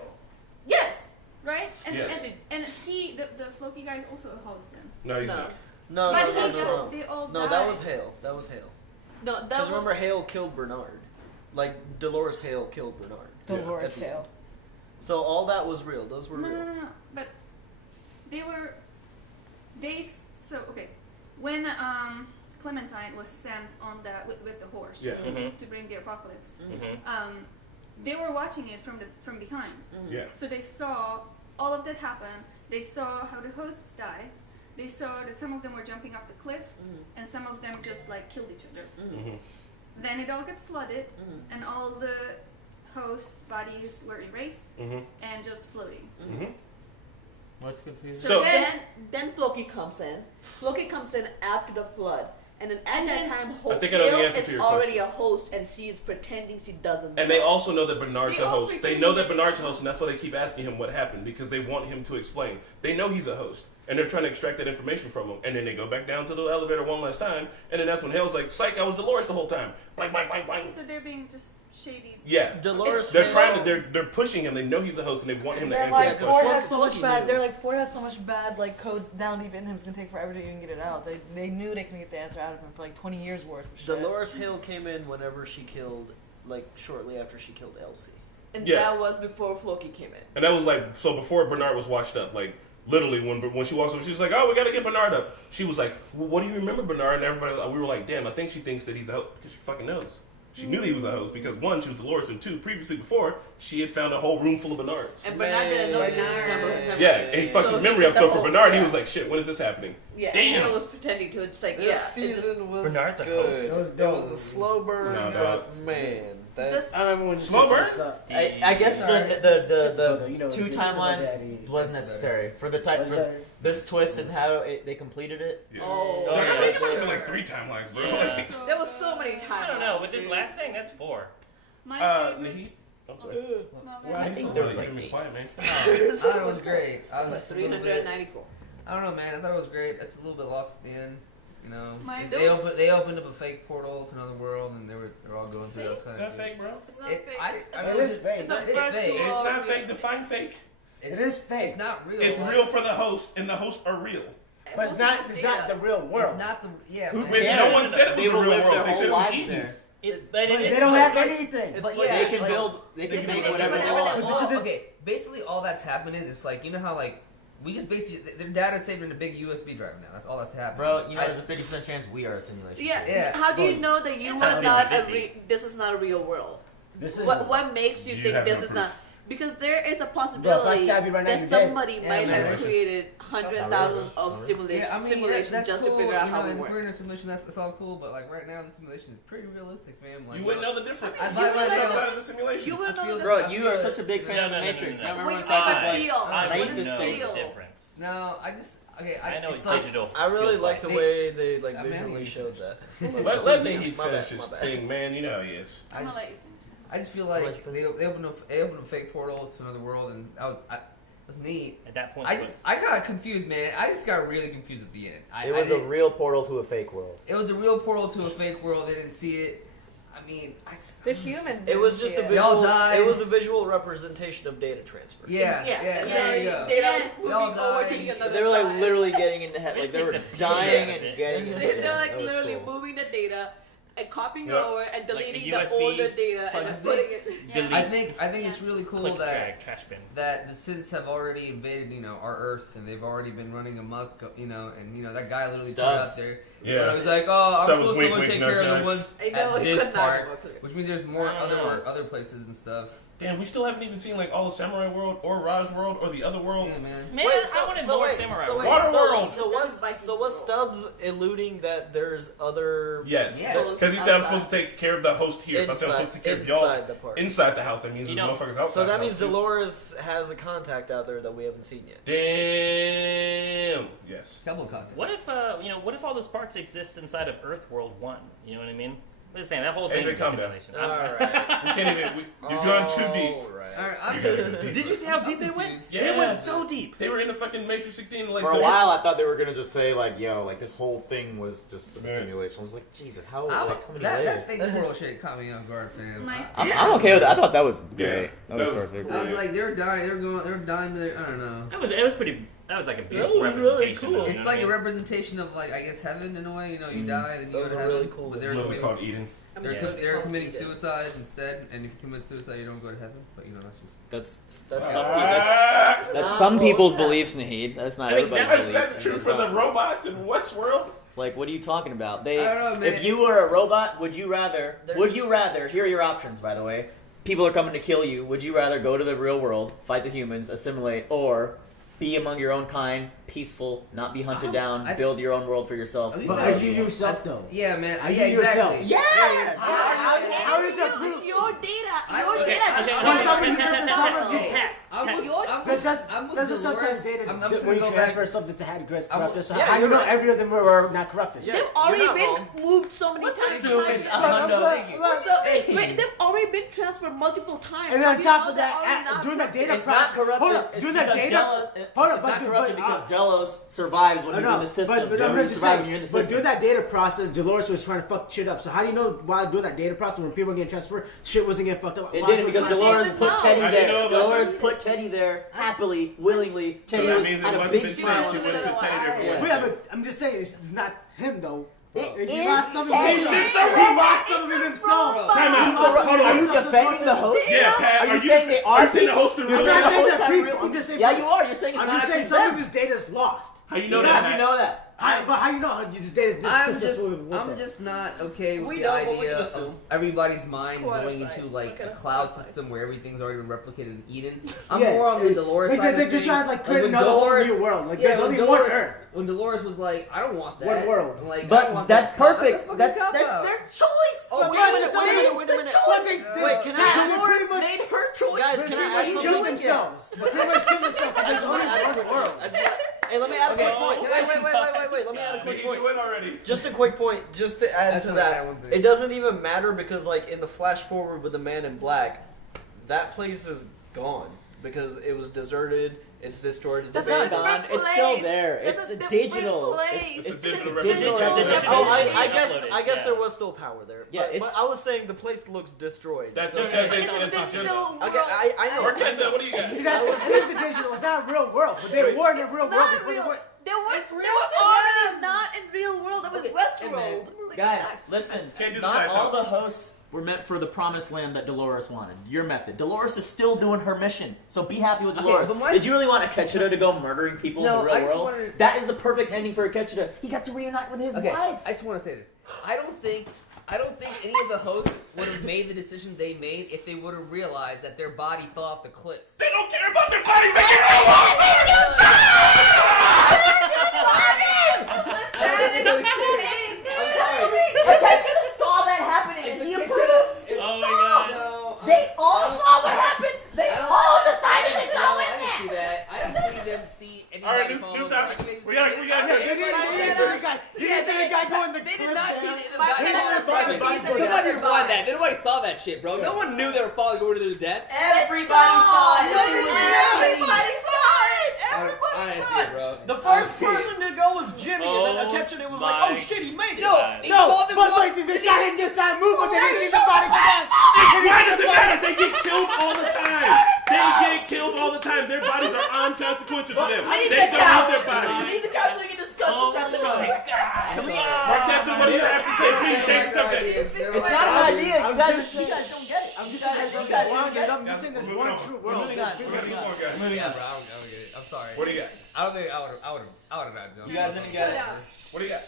Yes, right. And Yes. and he the Floki guy is also a host then. No, he's not. No, But no, no, he no, no. they all No, died. that was Hale. That was Hale. no, that Because was. remember, Hale killed Bernard. Like, Dolores Hale killed Bernard. Dolores At the end. Hale. So all that was real. Those were No, real. no, no, no. But they were. So okay, when Clementine was sent on that with the horse Yeah. Mhm. to bring the apocalypse, Mhm. they were watching it from behind. Yeah. So they saw all of that happen. They saw how the hosts died. They saw that some of them were jumping off the cliff, and some of them just like killed each other. Mhm. Then it all got flooded, and all the host bodies were erased Mhm. and just floating. Mhm. What's confusing? So- Then Floki comes in. Floki comes in after the flood. And then at that time, I think I know the Hale answer is to your already question. a host, and she is pretending she doesn't. And know. they also know that Bernard's They a all host. They pretend know they that Bernard's a host, and that's why they keep asking him what happened, because they want him to explain. They know he's a host, and they're trying to extract that information from him. And then they go back down to the elevator one last time, and then that's when Hale's like, "Psych, I was Dolores the whole time." Blank, blank, blank, blank. So they're being just shady. Yeah, Dolores they're Hale- trying to. They're pushing him. They know he's a host, and they want him to They're answer like, his Ford Ford question. has so much Floki bad. knew. They're like, Ford has so much bad like codes down deep in him. It's gonna take forever to even get it out. They knew they couldn't get the answer out of him for like 20 years worth of shit. Dolores Hale came in whenever she killed, like, shortly after she killed Elsie. And Yeah. that was before Floki came in. And that was like so before Bernard was washed up. Like literally when she walks up, she's like, "Oh, we gotta get Bernard up." She was like, well, "What do you remember, Bernard?" And everybody, we were like, "Damn, I think she thinks that he's a host because she fucking knows." She knew he was a host because one, she was Dolores, and two, previously before, she had found a whole room full of Bernards. And Bernard didn't know his memory. Yeah, and he fucked his memory up. So for Bernard, he was like, "Shit, when is this happening?" Yeah, Damn. Hale was pretending to. It's like, This yeah. season was Bernard's a good. host. It was a slow burn, No, but man, that This- I don't know, everyone just Slow gets burn? upset. I guess the You know, two you know, timeline daddy. was necessary for the type What's for better? this twist and how they completed it. Yeah. Oh, Like, I yeah, think it might have sure. been like 3 timelines, bro. Yeah. there was so many times. I don't know. With this last thing, that's 4. My The favorite. Heat. I'm sorry. No, I no. think there was Like, like be 8. quiet, man. I thought it was great. I It was was a little bit. 394. I don't know, man. I thought it was great. It's a little bit lost at the end. You know, My- they opened up a fake portal to another world, and they're all going through. That was Is kind that of fake, bro? It's not It, fake. I It mean, is fake. It's a It's fake. virtual- It's not fake. Define fake. It's, It is fake. It's not real. It's like- real for the host, and the hosts are real. But it's not. It's not the real world. It's not the yeah. Who, man. man, no one said it was They the will real live world. their They said whole it was lives Eden. there. But But it is they don't have like- anything. It's But like- yeah, They can like- build. They can They make can whatever make they whatever want. they want. Okay, basically all that's happened is like you know how like we just basically their data is saved in a big USB drive now. That's all that's happening. Bro, you know, there's a 50% chance we are a simulation. Yeah. Yeah. How do you Well, know that you it's are not not a 50-50. this is not a real world? This is What makes you You think have this no is proof. not? Because there is a Bro, if I possibility stab you right now, that you're dead. somebody Yeah, might man. have created 100,000 of simulation, Yeah, I mean, simulations that's just cool, to figure out you how know, we and work. if we're in a simulation, that's all cool. But like right now, the simulation is pretty realistic, fam. Like You wouldn't know the difference. I You buy wouldn't my know the outside of the simulation. You would know the Bro, I you feel are it. such a big fan of the No, no, no, Matrix. no, I no. remember when Wait, Cypher's I like, feel. I I hate would this know thing. the difference. No, I just okay. I know it's like, digital. I really feels like the They- way they like I mean, visually showed that. Let me My finish bad, his my bad. thing, man. You know how he is. I I'm just, gonna let you finish. I just feel like they opened a fake portal to another world, and that was neat. At that point, I got confused, man. I just got really confused at the end. It was a real portal to a fake world. It was a real portal to a fake world. They didn't see it. I mean, The humans. It was didn't just see a it. Y'all visual. died. It was a visual representation of data transfer. yeah, Yeah, there you yes. go. Data Yes. was moving Y'all over died. to the another They were like side. literally getting into head, like they were Take the dying pity out of and it. getting into They're like That was literally cool. moving the data, and copying it Yep. over and deleting Like the USB older data and then putting it. Delete. I think it's really cool Click, that drag, trash bin. that the synths have already invaded, our Earth, and they've already been running amok, and that guy literally put it out there. Yeah. He was like, "Oh, I'm Stubbs was supposed wink, to wink, take nudge, care of the nudge. ones I know, at he this could not part," have clear. which means there's more I don't know. other places and stuff. Damn, we still haven't even seen like all of Samurai World or Raj World or the other worlds. Yeah, man. Man, I wanted more Samurai World. So was Stubbs alluding that there's other? Yes, Yes. because he said I'm supposed to take care of the host here. If I said I'm supposed to take care of y'all Inside the park. inside the house, that means there's motherfuckers outside. So that the means house, too. Dolores has a contact out there that we haven't seen yet. Damn. Yes. Double contact. What if what if all those parts exist inside of Earthworld 1? You know what I mean? I'm just saying that whole thing AJ, is a calm down. simulation. We can't even. You've gone too deep. Did you see how deep they went? Yeah, They went so deep. They were in the fucking Matrix thing. Like For a while, I thought they were gonna just say like, "Yo, like this whole thing was just a simulation." I was like, "Jesus, how many layers?" That fake world shit caught me off guard, fam. I'm okay with that. I thought that was great. Yeah, that was perfect. I was like, they're dying. They're dying. I don't know. It was pretty. That was like a That beautiful was really representation. cool. of it, It's you know like what a I mean? representation of like I guess heaven in a way. You die, then you go Those to are heaven. really cool. But they're Literally committing, called Eden. they're committing suicide instead, and if you commit suicide, you don't go to heaven. But that's just That's some people's beliefs, Naheed. That's not everybody's That's beliefs. true for the robots in Westworld. Like, what are you talking about? I don't know, man. If you were a robot, would you rather? Here are your options, by the way. People are coming to kill you. Would you rather go to the real world, fight the humans, assimilate, or be among your own kind, peaceful, not be hunted down, build your own world for yourself? But are you yourself, though? Yeah, man. Are Yeah, you yourself? exactly. Yeah. How is that proof? It's your data. Your data. There's sometimes data when you transfer something to had Gris corrupted. So Yeah, how do you know right. every of them were not corrupted? Yeah, They've already been moved so many times. assume it's They've already been transferred multiple times. And then How on do you top know of they're that, already not during the data It's not process, corrupted. hold up, It's during the because data, it's not corrupted because Delos survives when he's in the system. But I'm Remember, you just survive saying, when you're in the but system. during that data process, Dolores was trying to fuck shit up. So how do you know while doing that data process when people were getting transferred, shit wasn't getting fucked up? It Why didn't was because it- Dolores put Teddy I didn't know there. about Dolores that. put Teddy there happily, willingly. Teddy that was means it had a wasn't big the smile on same. his She would've face. put Teddy there for Well, yeah, but I'm just saying it's not him though. He is lost some of Teddy. it. It's He lost some of it himself. Time out. He lost some of it Are you himself. defending the host? Yeah, Pat. Are you saying they are Are you saying the people? host of I'm real not saying hosts that have people. real- I'm just saying. Yeah, you are. You're saying it's I'm not just saying actually some them. of his data is lost. How you know How that? do you know that? But how you know? You just data I'm just not okay with We the know, but we idea can of assume. everybody's mind Quarter going size. into like Okay, a cloud quarter size. system where everything's already been replicated in Eden. I'm Yeah, more on the Dolores side. They're of just things. trying to like create when another whole Dolores- new world. Like yeah, there's when only Dolores, one Earth. When Dolores was like, I don't want that. One world. Like, I don't But want that's that cop. perfect. That's That's their their choice. Oh, But wait a wait minute, a minute, wait a minute. Wait, can I- Dolores pretty much- made her choice. Guys, can I ask They something? killed themselves. They pretty much killed themselves. I just want to add a quick point. Hey, let me add a quick point. Wait. Let me add a quick point. You win already. Just a quick point, just to add That's to what that. that one thing. It doesn't even matter because, like, in the flash forward with the Man in Black, that place is gone because it was deserted. It's destroyed. It's That's abandoned. not gone. It's still there. It's a digital. It's a digital digital. representation. Oh, I Uploaded, guess yeah. there was still power there. Yeah, but it's- I was saying the place looks destroyed. That's So- because It's a it's digital Okay, I know. Or Kenta, what do you got? See, that's it is a digital. It's not a real world, but they were in the real world. Not before real. they were- They were It's real already to them. not in real world. That was Okay, Westworld. Guys, listen. Can't do the Not side all talk. the hosts were meant for the promised land that Dolores wanted. Your method. Dolores is still doing her mission, so be happy with Okay, Dolores. but my- Did you really want Akechida to go murdering people No, in the I real just world? wanted- That is the perfect ending for Akechida. He got to reunite with his Okay, wife. I just want to say this. I don't think any of the hosts would have made the decision they made if they would have realized that their body fell off the cliff. They don't care about their bodies. They care about Akechida saw that happening and he approved. Oh my god. No, They all saw what happened. They all decided to go I in didn't see there. that. I didn't see them see All right, anybody fall new over. topic. I think We got. They didn't see the guy. They didn't see the guy going the They did cliff not down. see the They didn't find the body. Somebody rewind that. Nobody saw that shit, bro. No one knew they were falling over to their deaths. Everybody saw it. Everybody saw it. I didn't see it, bro. The first person to go was Jimmy, and then Oh Akechida was my like, "Oh shit, he made it." No, he saw them but walk- like they saw him this side move, but they didn't see the body come on. Why does it matter? They get killed all the time. They get killed all the time. Their bodies are inconsequential to them. They don't have their We bodies. need the couch so we can discuss discuss this episode. Marquette, what do you have to say? Please change the subject. It's not an idea. You guys don't get it. I'm just saying there's one true world. Moving on. I'm sorry. What do you got? I don't think I would have not jumped. You guys didn't get it. What do you got?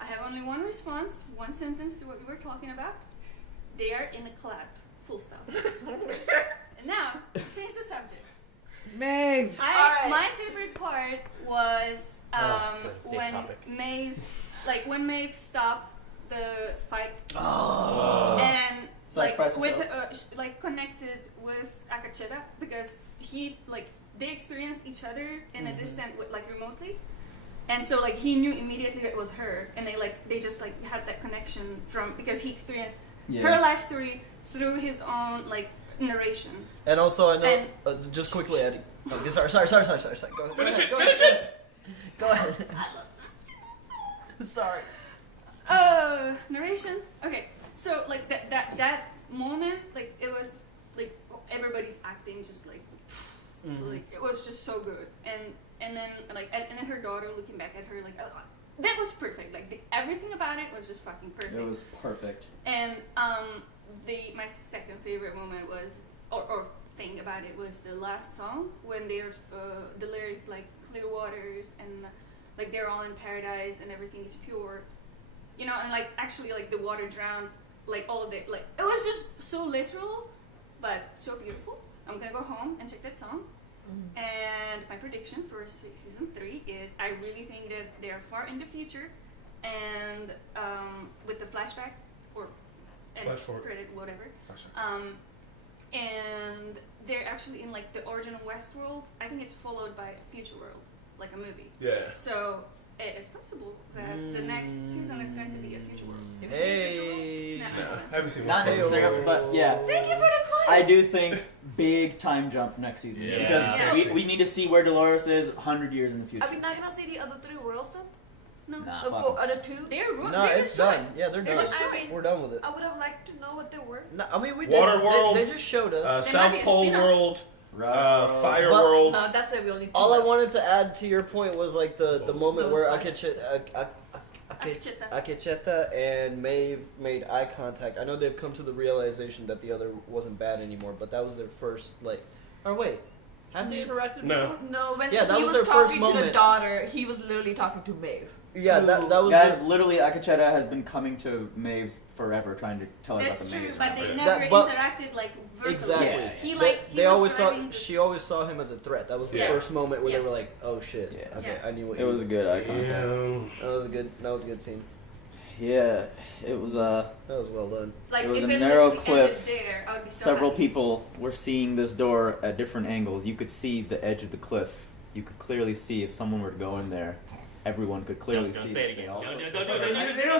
I have only one response, one sentence to what we were talking about. They are in a cloud. Full stop. And now, change the subject. Maeve. My favorite part was when topic. Maeve, when Maeve stopped the fight and Sacrifice with herself. connected with Akacheta because they experienced each other in a distant remotely. And so he knew immediately it was her, and they just had that connection because he experienced her life story through his own narration. And also, I know just quickly, Eddie. Oh, sorry. Go ahead. Finish it. Go ahead. Sorry. Narration. Okay, so that moment, it was everybody's acting just it was just so good, and then her daughter looking back at her that was perfect. Everything about it was just fucking perfect. It was perfect. And my second favorite moment was or thing about it was the last song when they're the lyrics clear waters and they're all in paradise and everything is pure, and actually the water drowned all of it. It was just so literal but so beautiful. I'm gonna go home and check that song. And my prediction for season 3 is I really think that they're far in the future, and with the flashback or Flash forward. credit whatever, and they're actually in the original Westworld. I think it's followed by a future world, a movie. Yeah. So it is possible that the next season is going to be a future world. Hey. I haven't seen Not one. necessarily, but yeah. Thank you for the point. I do think big time jump next season because we need to see where Dolores is 100 years in the future. Are we not gonna see the other 3 worlds then? No. Other 2? No, it's done. Yeah, they're done. We're done with it. I would have liked to know what they were. No, I mean, we Water did. World, They just showed us. South Pole World, Fire But- World. No, that's it. We only. All I wanted to add to your point was the moment Those where fights. Akacheta and Maeve made eye contact. I know they've come to the realization that the other wasn't bad anymore, but that was their first Or wait, have they interacted? No. before? No, when Yeah, that he was was their first talking to the moment. daughter, he was literally talking to Maeve. Yeah, that was. Guys, literally, Akacheta has been coming to Maeve's forever, trying to tell her That's about the true, Maeves. but they Remember? never But- interacted verbally. Exactly. Yeah. He They was always saw. driving the- She always saw him as a threat. That was the first moment where they were like, "Oh shit." Yeah. Okay, Yeah. I knew what. It was a good eye contact. That was a good. That was a good scene. Yeah, it was That was well done. It was if a it narrow literally cliff. ended there, I would be so Several happy. people were seeing this door at different angles. You could see the edge of the cliff. You could clearly see if someone were to go in there. Everyone could clearly Don't see. say it They again. also- Don't They do don't it.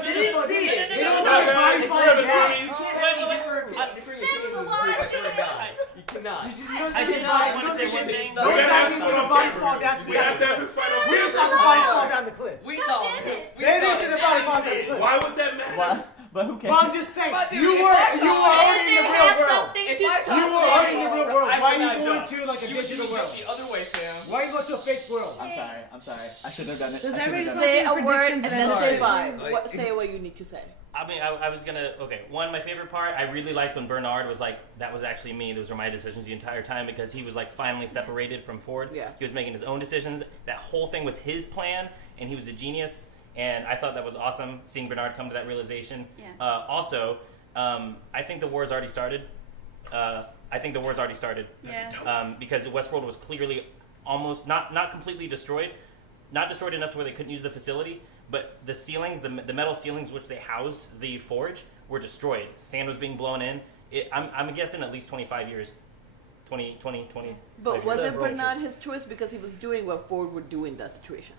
see They it. didn't see it. They don't see the body falling down. Thanks for watching. You cannot. You don't see I the did body. not want to say one thing. Those guys didn't see the bodies fall down to the We have to have this fight on We video. saw the bodies fall down the cliff. We saw did it. They didn't see the body fall down the cliff. Why would that matter? Why? But who cares? But I'm just saying, But dude, you if were that's all- already in the real has world. something If to I do saw You were with already in it. the real world. I Why would are you not going jump. to like a You digital go world? the other way, Sam. Why are you going to a fake world? I'm sorry. I shouldn't have done it. Does I shouldn't everybody have done say it. a word and then say bye? Like- Say what you need to say. I mean, I was gonna. Okay, my favorite part. I really liked when Bernard was like, "That was actually me. Those were my decisions the entire time," because he was finally separated from Ford. Yeah. He was making his own decisions. That whole thing was his plan, and he was a genius. And I thought that was awesome, seeing Bernard come to that realization. Yeah. Also, I think the war's already started. Yeah. Because Westworld was clearly almost not completely destroyed, not destroyed enough to where they couldn't use the facility. But the ceilings, the metal ceilings which they housed the forge, were destroyed. Sand was being blown in. I'm guessing at least 25 years. 20. But wasn't Bernard his choice because he was doing what Ford would do in that situation?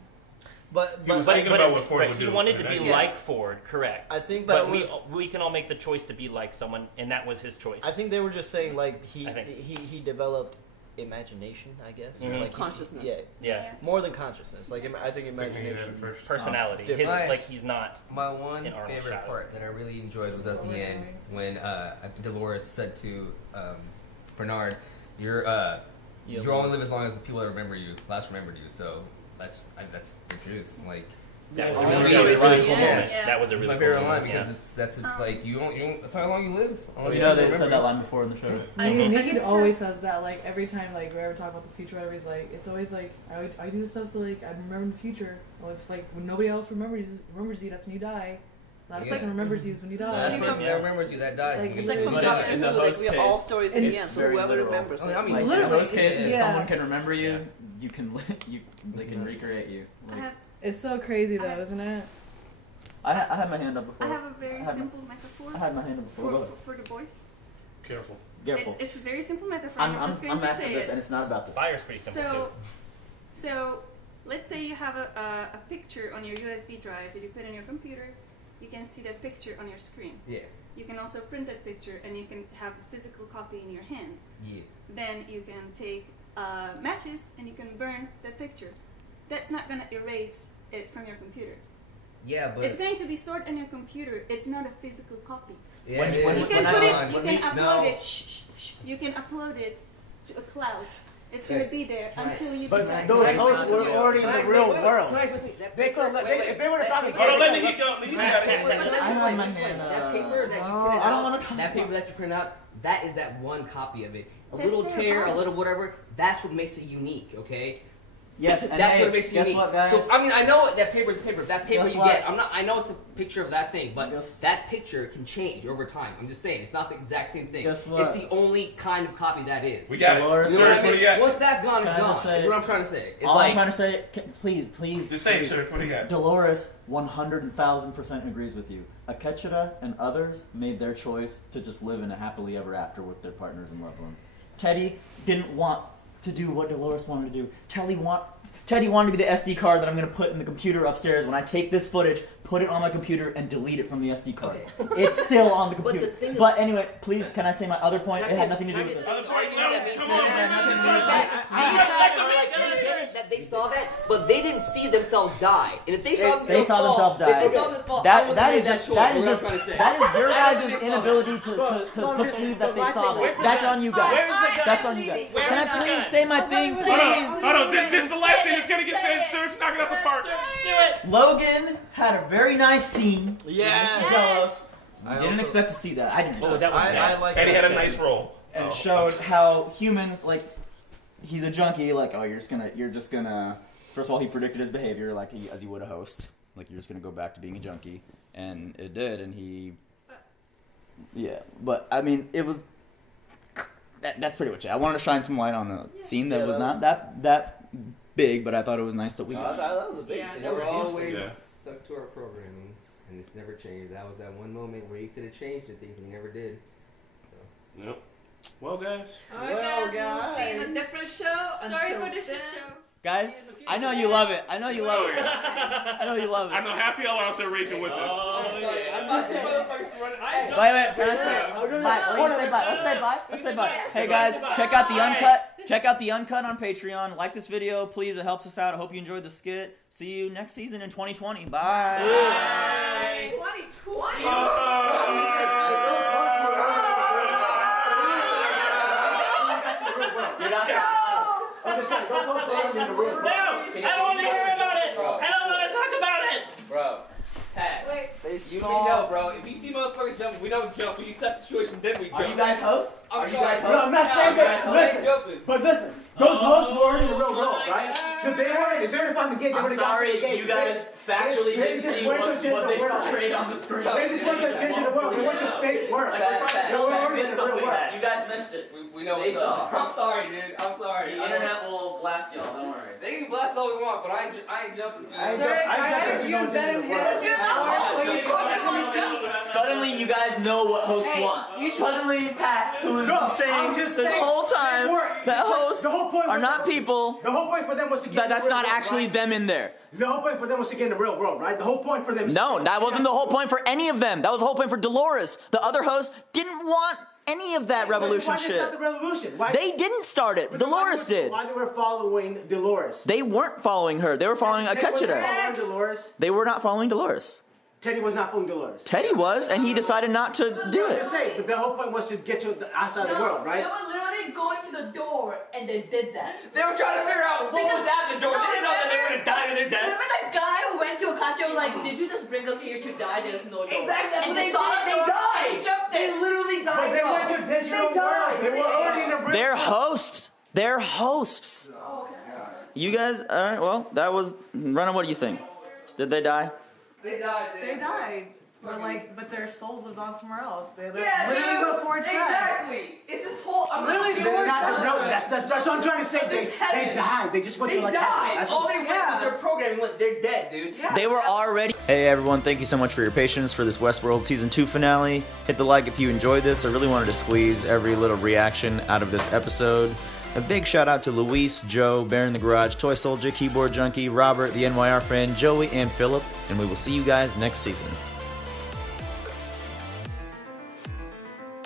But He was thinking about what Ford would he do. wanted to be Yeah. like Ford, correct. I think But that was. we can all make the choice to be like someone, and that was his choice. I think they were just saying I think. he developed imagination. I guess Mhm. like Consciousness. Yeah. more than consciousness. I think Thinking of imagination. it first. Personality. Different. His, Nice. he's not. My one in Arnold's favorite shadow. part that I really enjoyed was at the end when Dolores said to Bernard, "You only live as long as the people that last remembered you. So that's the truth. Like That was my a really favorite cool line. moment. That was a really my cool favorite moment. line because that's like you don't. That's how long you live. You know they said that line before in the show. I mean, Nikki always says that. Like every time, like we ever talk about the future, whatever, he's like, it's always like I do this stuff so like I remember in the future. Well, if like when nobody else remembers you, that's when you die. Last person remembers you is when you die. Last person that remembers you that dies. Like, It's like when from you die. Doctor In the Who, like host we have case, all stories in the end. So very whoever literal. remembers it. I mean, Like, in literally. the host case, if Yeah. someone can remember you, you can they can recreate you. Like, It's so crazy though, isn't it? I had my hand up before. I have a very simple metaphor. I had my hand up before. Go ahead. For the boys. Careful. Careful. It's a very simple metaphor. I'm just going to after say this, it. and it's not about this. Fire's pretty simple too. So, let's say you have a picture on your USB drive that you put in your computer. You can see that picture on your screen. Yeah. You can also print that picture, and you can have a physical copy in your hand. Yeah. Then you can take matches, and you can burn that picture. That's not going to erase it from your computer. Yeah, but It's going to be stored in your computer. It's not a physical copy. Yeah, You can upload it. You can upload it to a cloud. It's going to be there until you But decide. those hosts were already in the real world. Can I explain something? They could let if they would have found the Hold on, let me go. Let me I go. that paper that you printed I don't out, wanna talk that paper that you print out, that is that one copy of it. A little tear, a little whatever, that's what makes it unique, okay? Yes, and that's hey, what makes it guess unique. what, guys? So I mean, I know that paper is paper. That paper Guess you what? get, I know it's a picture of that thing, but that picture can change over time. I'm just saying, it's not the exact same thing. Guess what? It's the only kind of copy that is. We got Dolores, it. You know what Sir, I what do mean? you got? Once that's gone, it's Can I gone. just say- That's what I'm trying to say. It's All like I'm trying to say, please. Just say it, sir. What do you got? Dolores 100,000% agrees with you. Akecheta and others made their choice to just live in a happily ever after with their partners and loved ones. Teddy didn't want to do what Dolores wanted to do. Teddy wanted to be the SD card that I'm going to put in the computer upstairs when I take this footage, put it on my computer, and delete it from the SD card. Okay. It's still on the computer. But anyway, please, can I say my other point? It had nothing to do with this. That they saw that, but they didn't see themselves die. And if they saw themselves They saw themselves die. If they saw themselves fall, That is your guys' inability to perceive that they saw this. That's on you guys. That's on you guys. Can I please say my thing, please? Hold on. This is the last thing that's gonna get said. Serge, knock it out the park. Logan had a very nice scene. Yes. With Mr. Delos. I Didn't also- expect to see that. I didn't. Oh, that was sad. I like And he that had a scene. nice role. And showed how humans, like, he's a junkie. Like, oh, you're just gonna. First of all, he predicted his behavior, like as he would a host. Like, you're just gonna go back to being a junkie, and it did. And he. Yeah, but I mean, it was. That's pretty much it. I wanted to shine some light on a scene that was not that big, but I thought it was nice that we got. That was a big scene. That was We're beautiful. always Yeah. stuck to our programming, and it's never changed. That was that one moment where you could have changed the things and you never did. So. Yep. Well, guys. Alright, Well, guys, we'll see you in a different show. Sorry Until for the shit then. show. Guys, I know you love it. I know you love it. I know you love it. I know half y'all are out there raging with us. Wait, can I say bye? Let's say bye. Let's say bye. Hey guys, check out the uncut. Check out the uncut on Patreon. Like this video, please. It helps us out. I hope you enjoyed the skit. See you next season in 2020. Bye. 2020. I'm sorry, those hosts were already in the room. No, I don't want to hear about it. I don't want to talk about it. Bro, Pat, you know, bro. If you see motherfuckers jump, we don't jump. We set situation, then we jump. Are you guys hosts? I'm Are you sorry. guys No, hosts? I'm not saying that. No, Listen, jumping. but listen, those hosts were already in the real world, right? So if they were to find the gate, they I'm would have got to the sorry, gate. you guys factually They didn't just see went to what change they the world. portrayed on the screen. They just went to change the world. They went to fake world. They were already in the real world. You guys missed it. We know They what's up. saw. I'm sorry, dude. I'm sorry. The internet will blast y'all. Don't worry. They can blast all we want, but I ain't jumping. Suddenly, you guys know what hosts want. Suddenly, Pat, who has been saying this whole time that hosts are not people. The whole point for them was to get That's not actually them in there. The whole point for them was to get in the real world, right? The whole point for them is No, that wasn't the whole point for any of them. That was the whole point for Dolores. The other hosts didn't want any of that revolution Why did they shit. start the revolution? Why? They didn't start it. Dolores did. Why they were following Dolores? They weren't following her. They were following Teddy wasn't Akecheta. following Dolores. They were not following Dolores. Teddy was not following Dolores. Teddy was, and he decided not to do I'm it. just saying, but the whole point was to get to the outside of the world, right? They were literally going to the door and they did that. They were trying to figure out what was at the door. They didn't know that they were gonna like, did you just bring us here to die? There's no door. Exactly, that's And what they saw did. the They door, died. and jumped They in. literally died. They went to digital They died. world. They were already in a They're hosts. They're hosts. You guys, all right, well, that was, Rana, what do you think? Did they die? They died. They died. But their souls have gone somewhere else. They're Yeah, literally dude. what Ford said. Exactly. It's this whole. I'm Literally not Ford saying said. No, that's what I'm trying to say. They died. They just went They to like died. heaven. That's All what, they went was their programming. Went. They're dead, dude. They were already. Hey everyone, thank you so much for your patience for this Westworld Season 2 finale. Hit the like if you enjoyed this. I really wanted to squeeze every little reaction out of this episode. A big shout out to Luis, Joe, Bear in the Garage, Toy Soldier, Keyboard Junkie, Robert, the NYR friend, Joey, and Philip. And we will see you guys next season.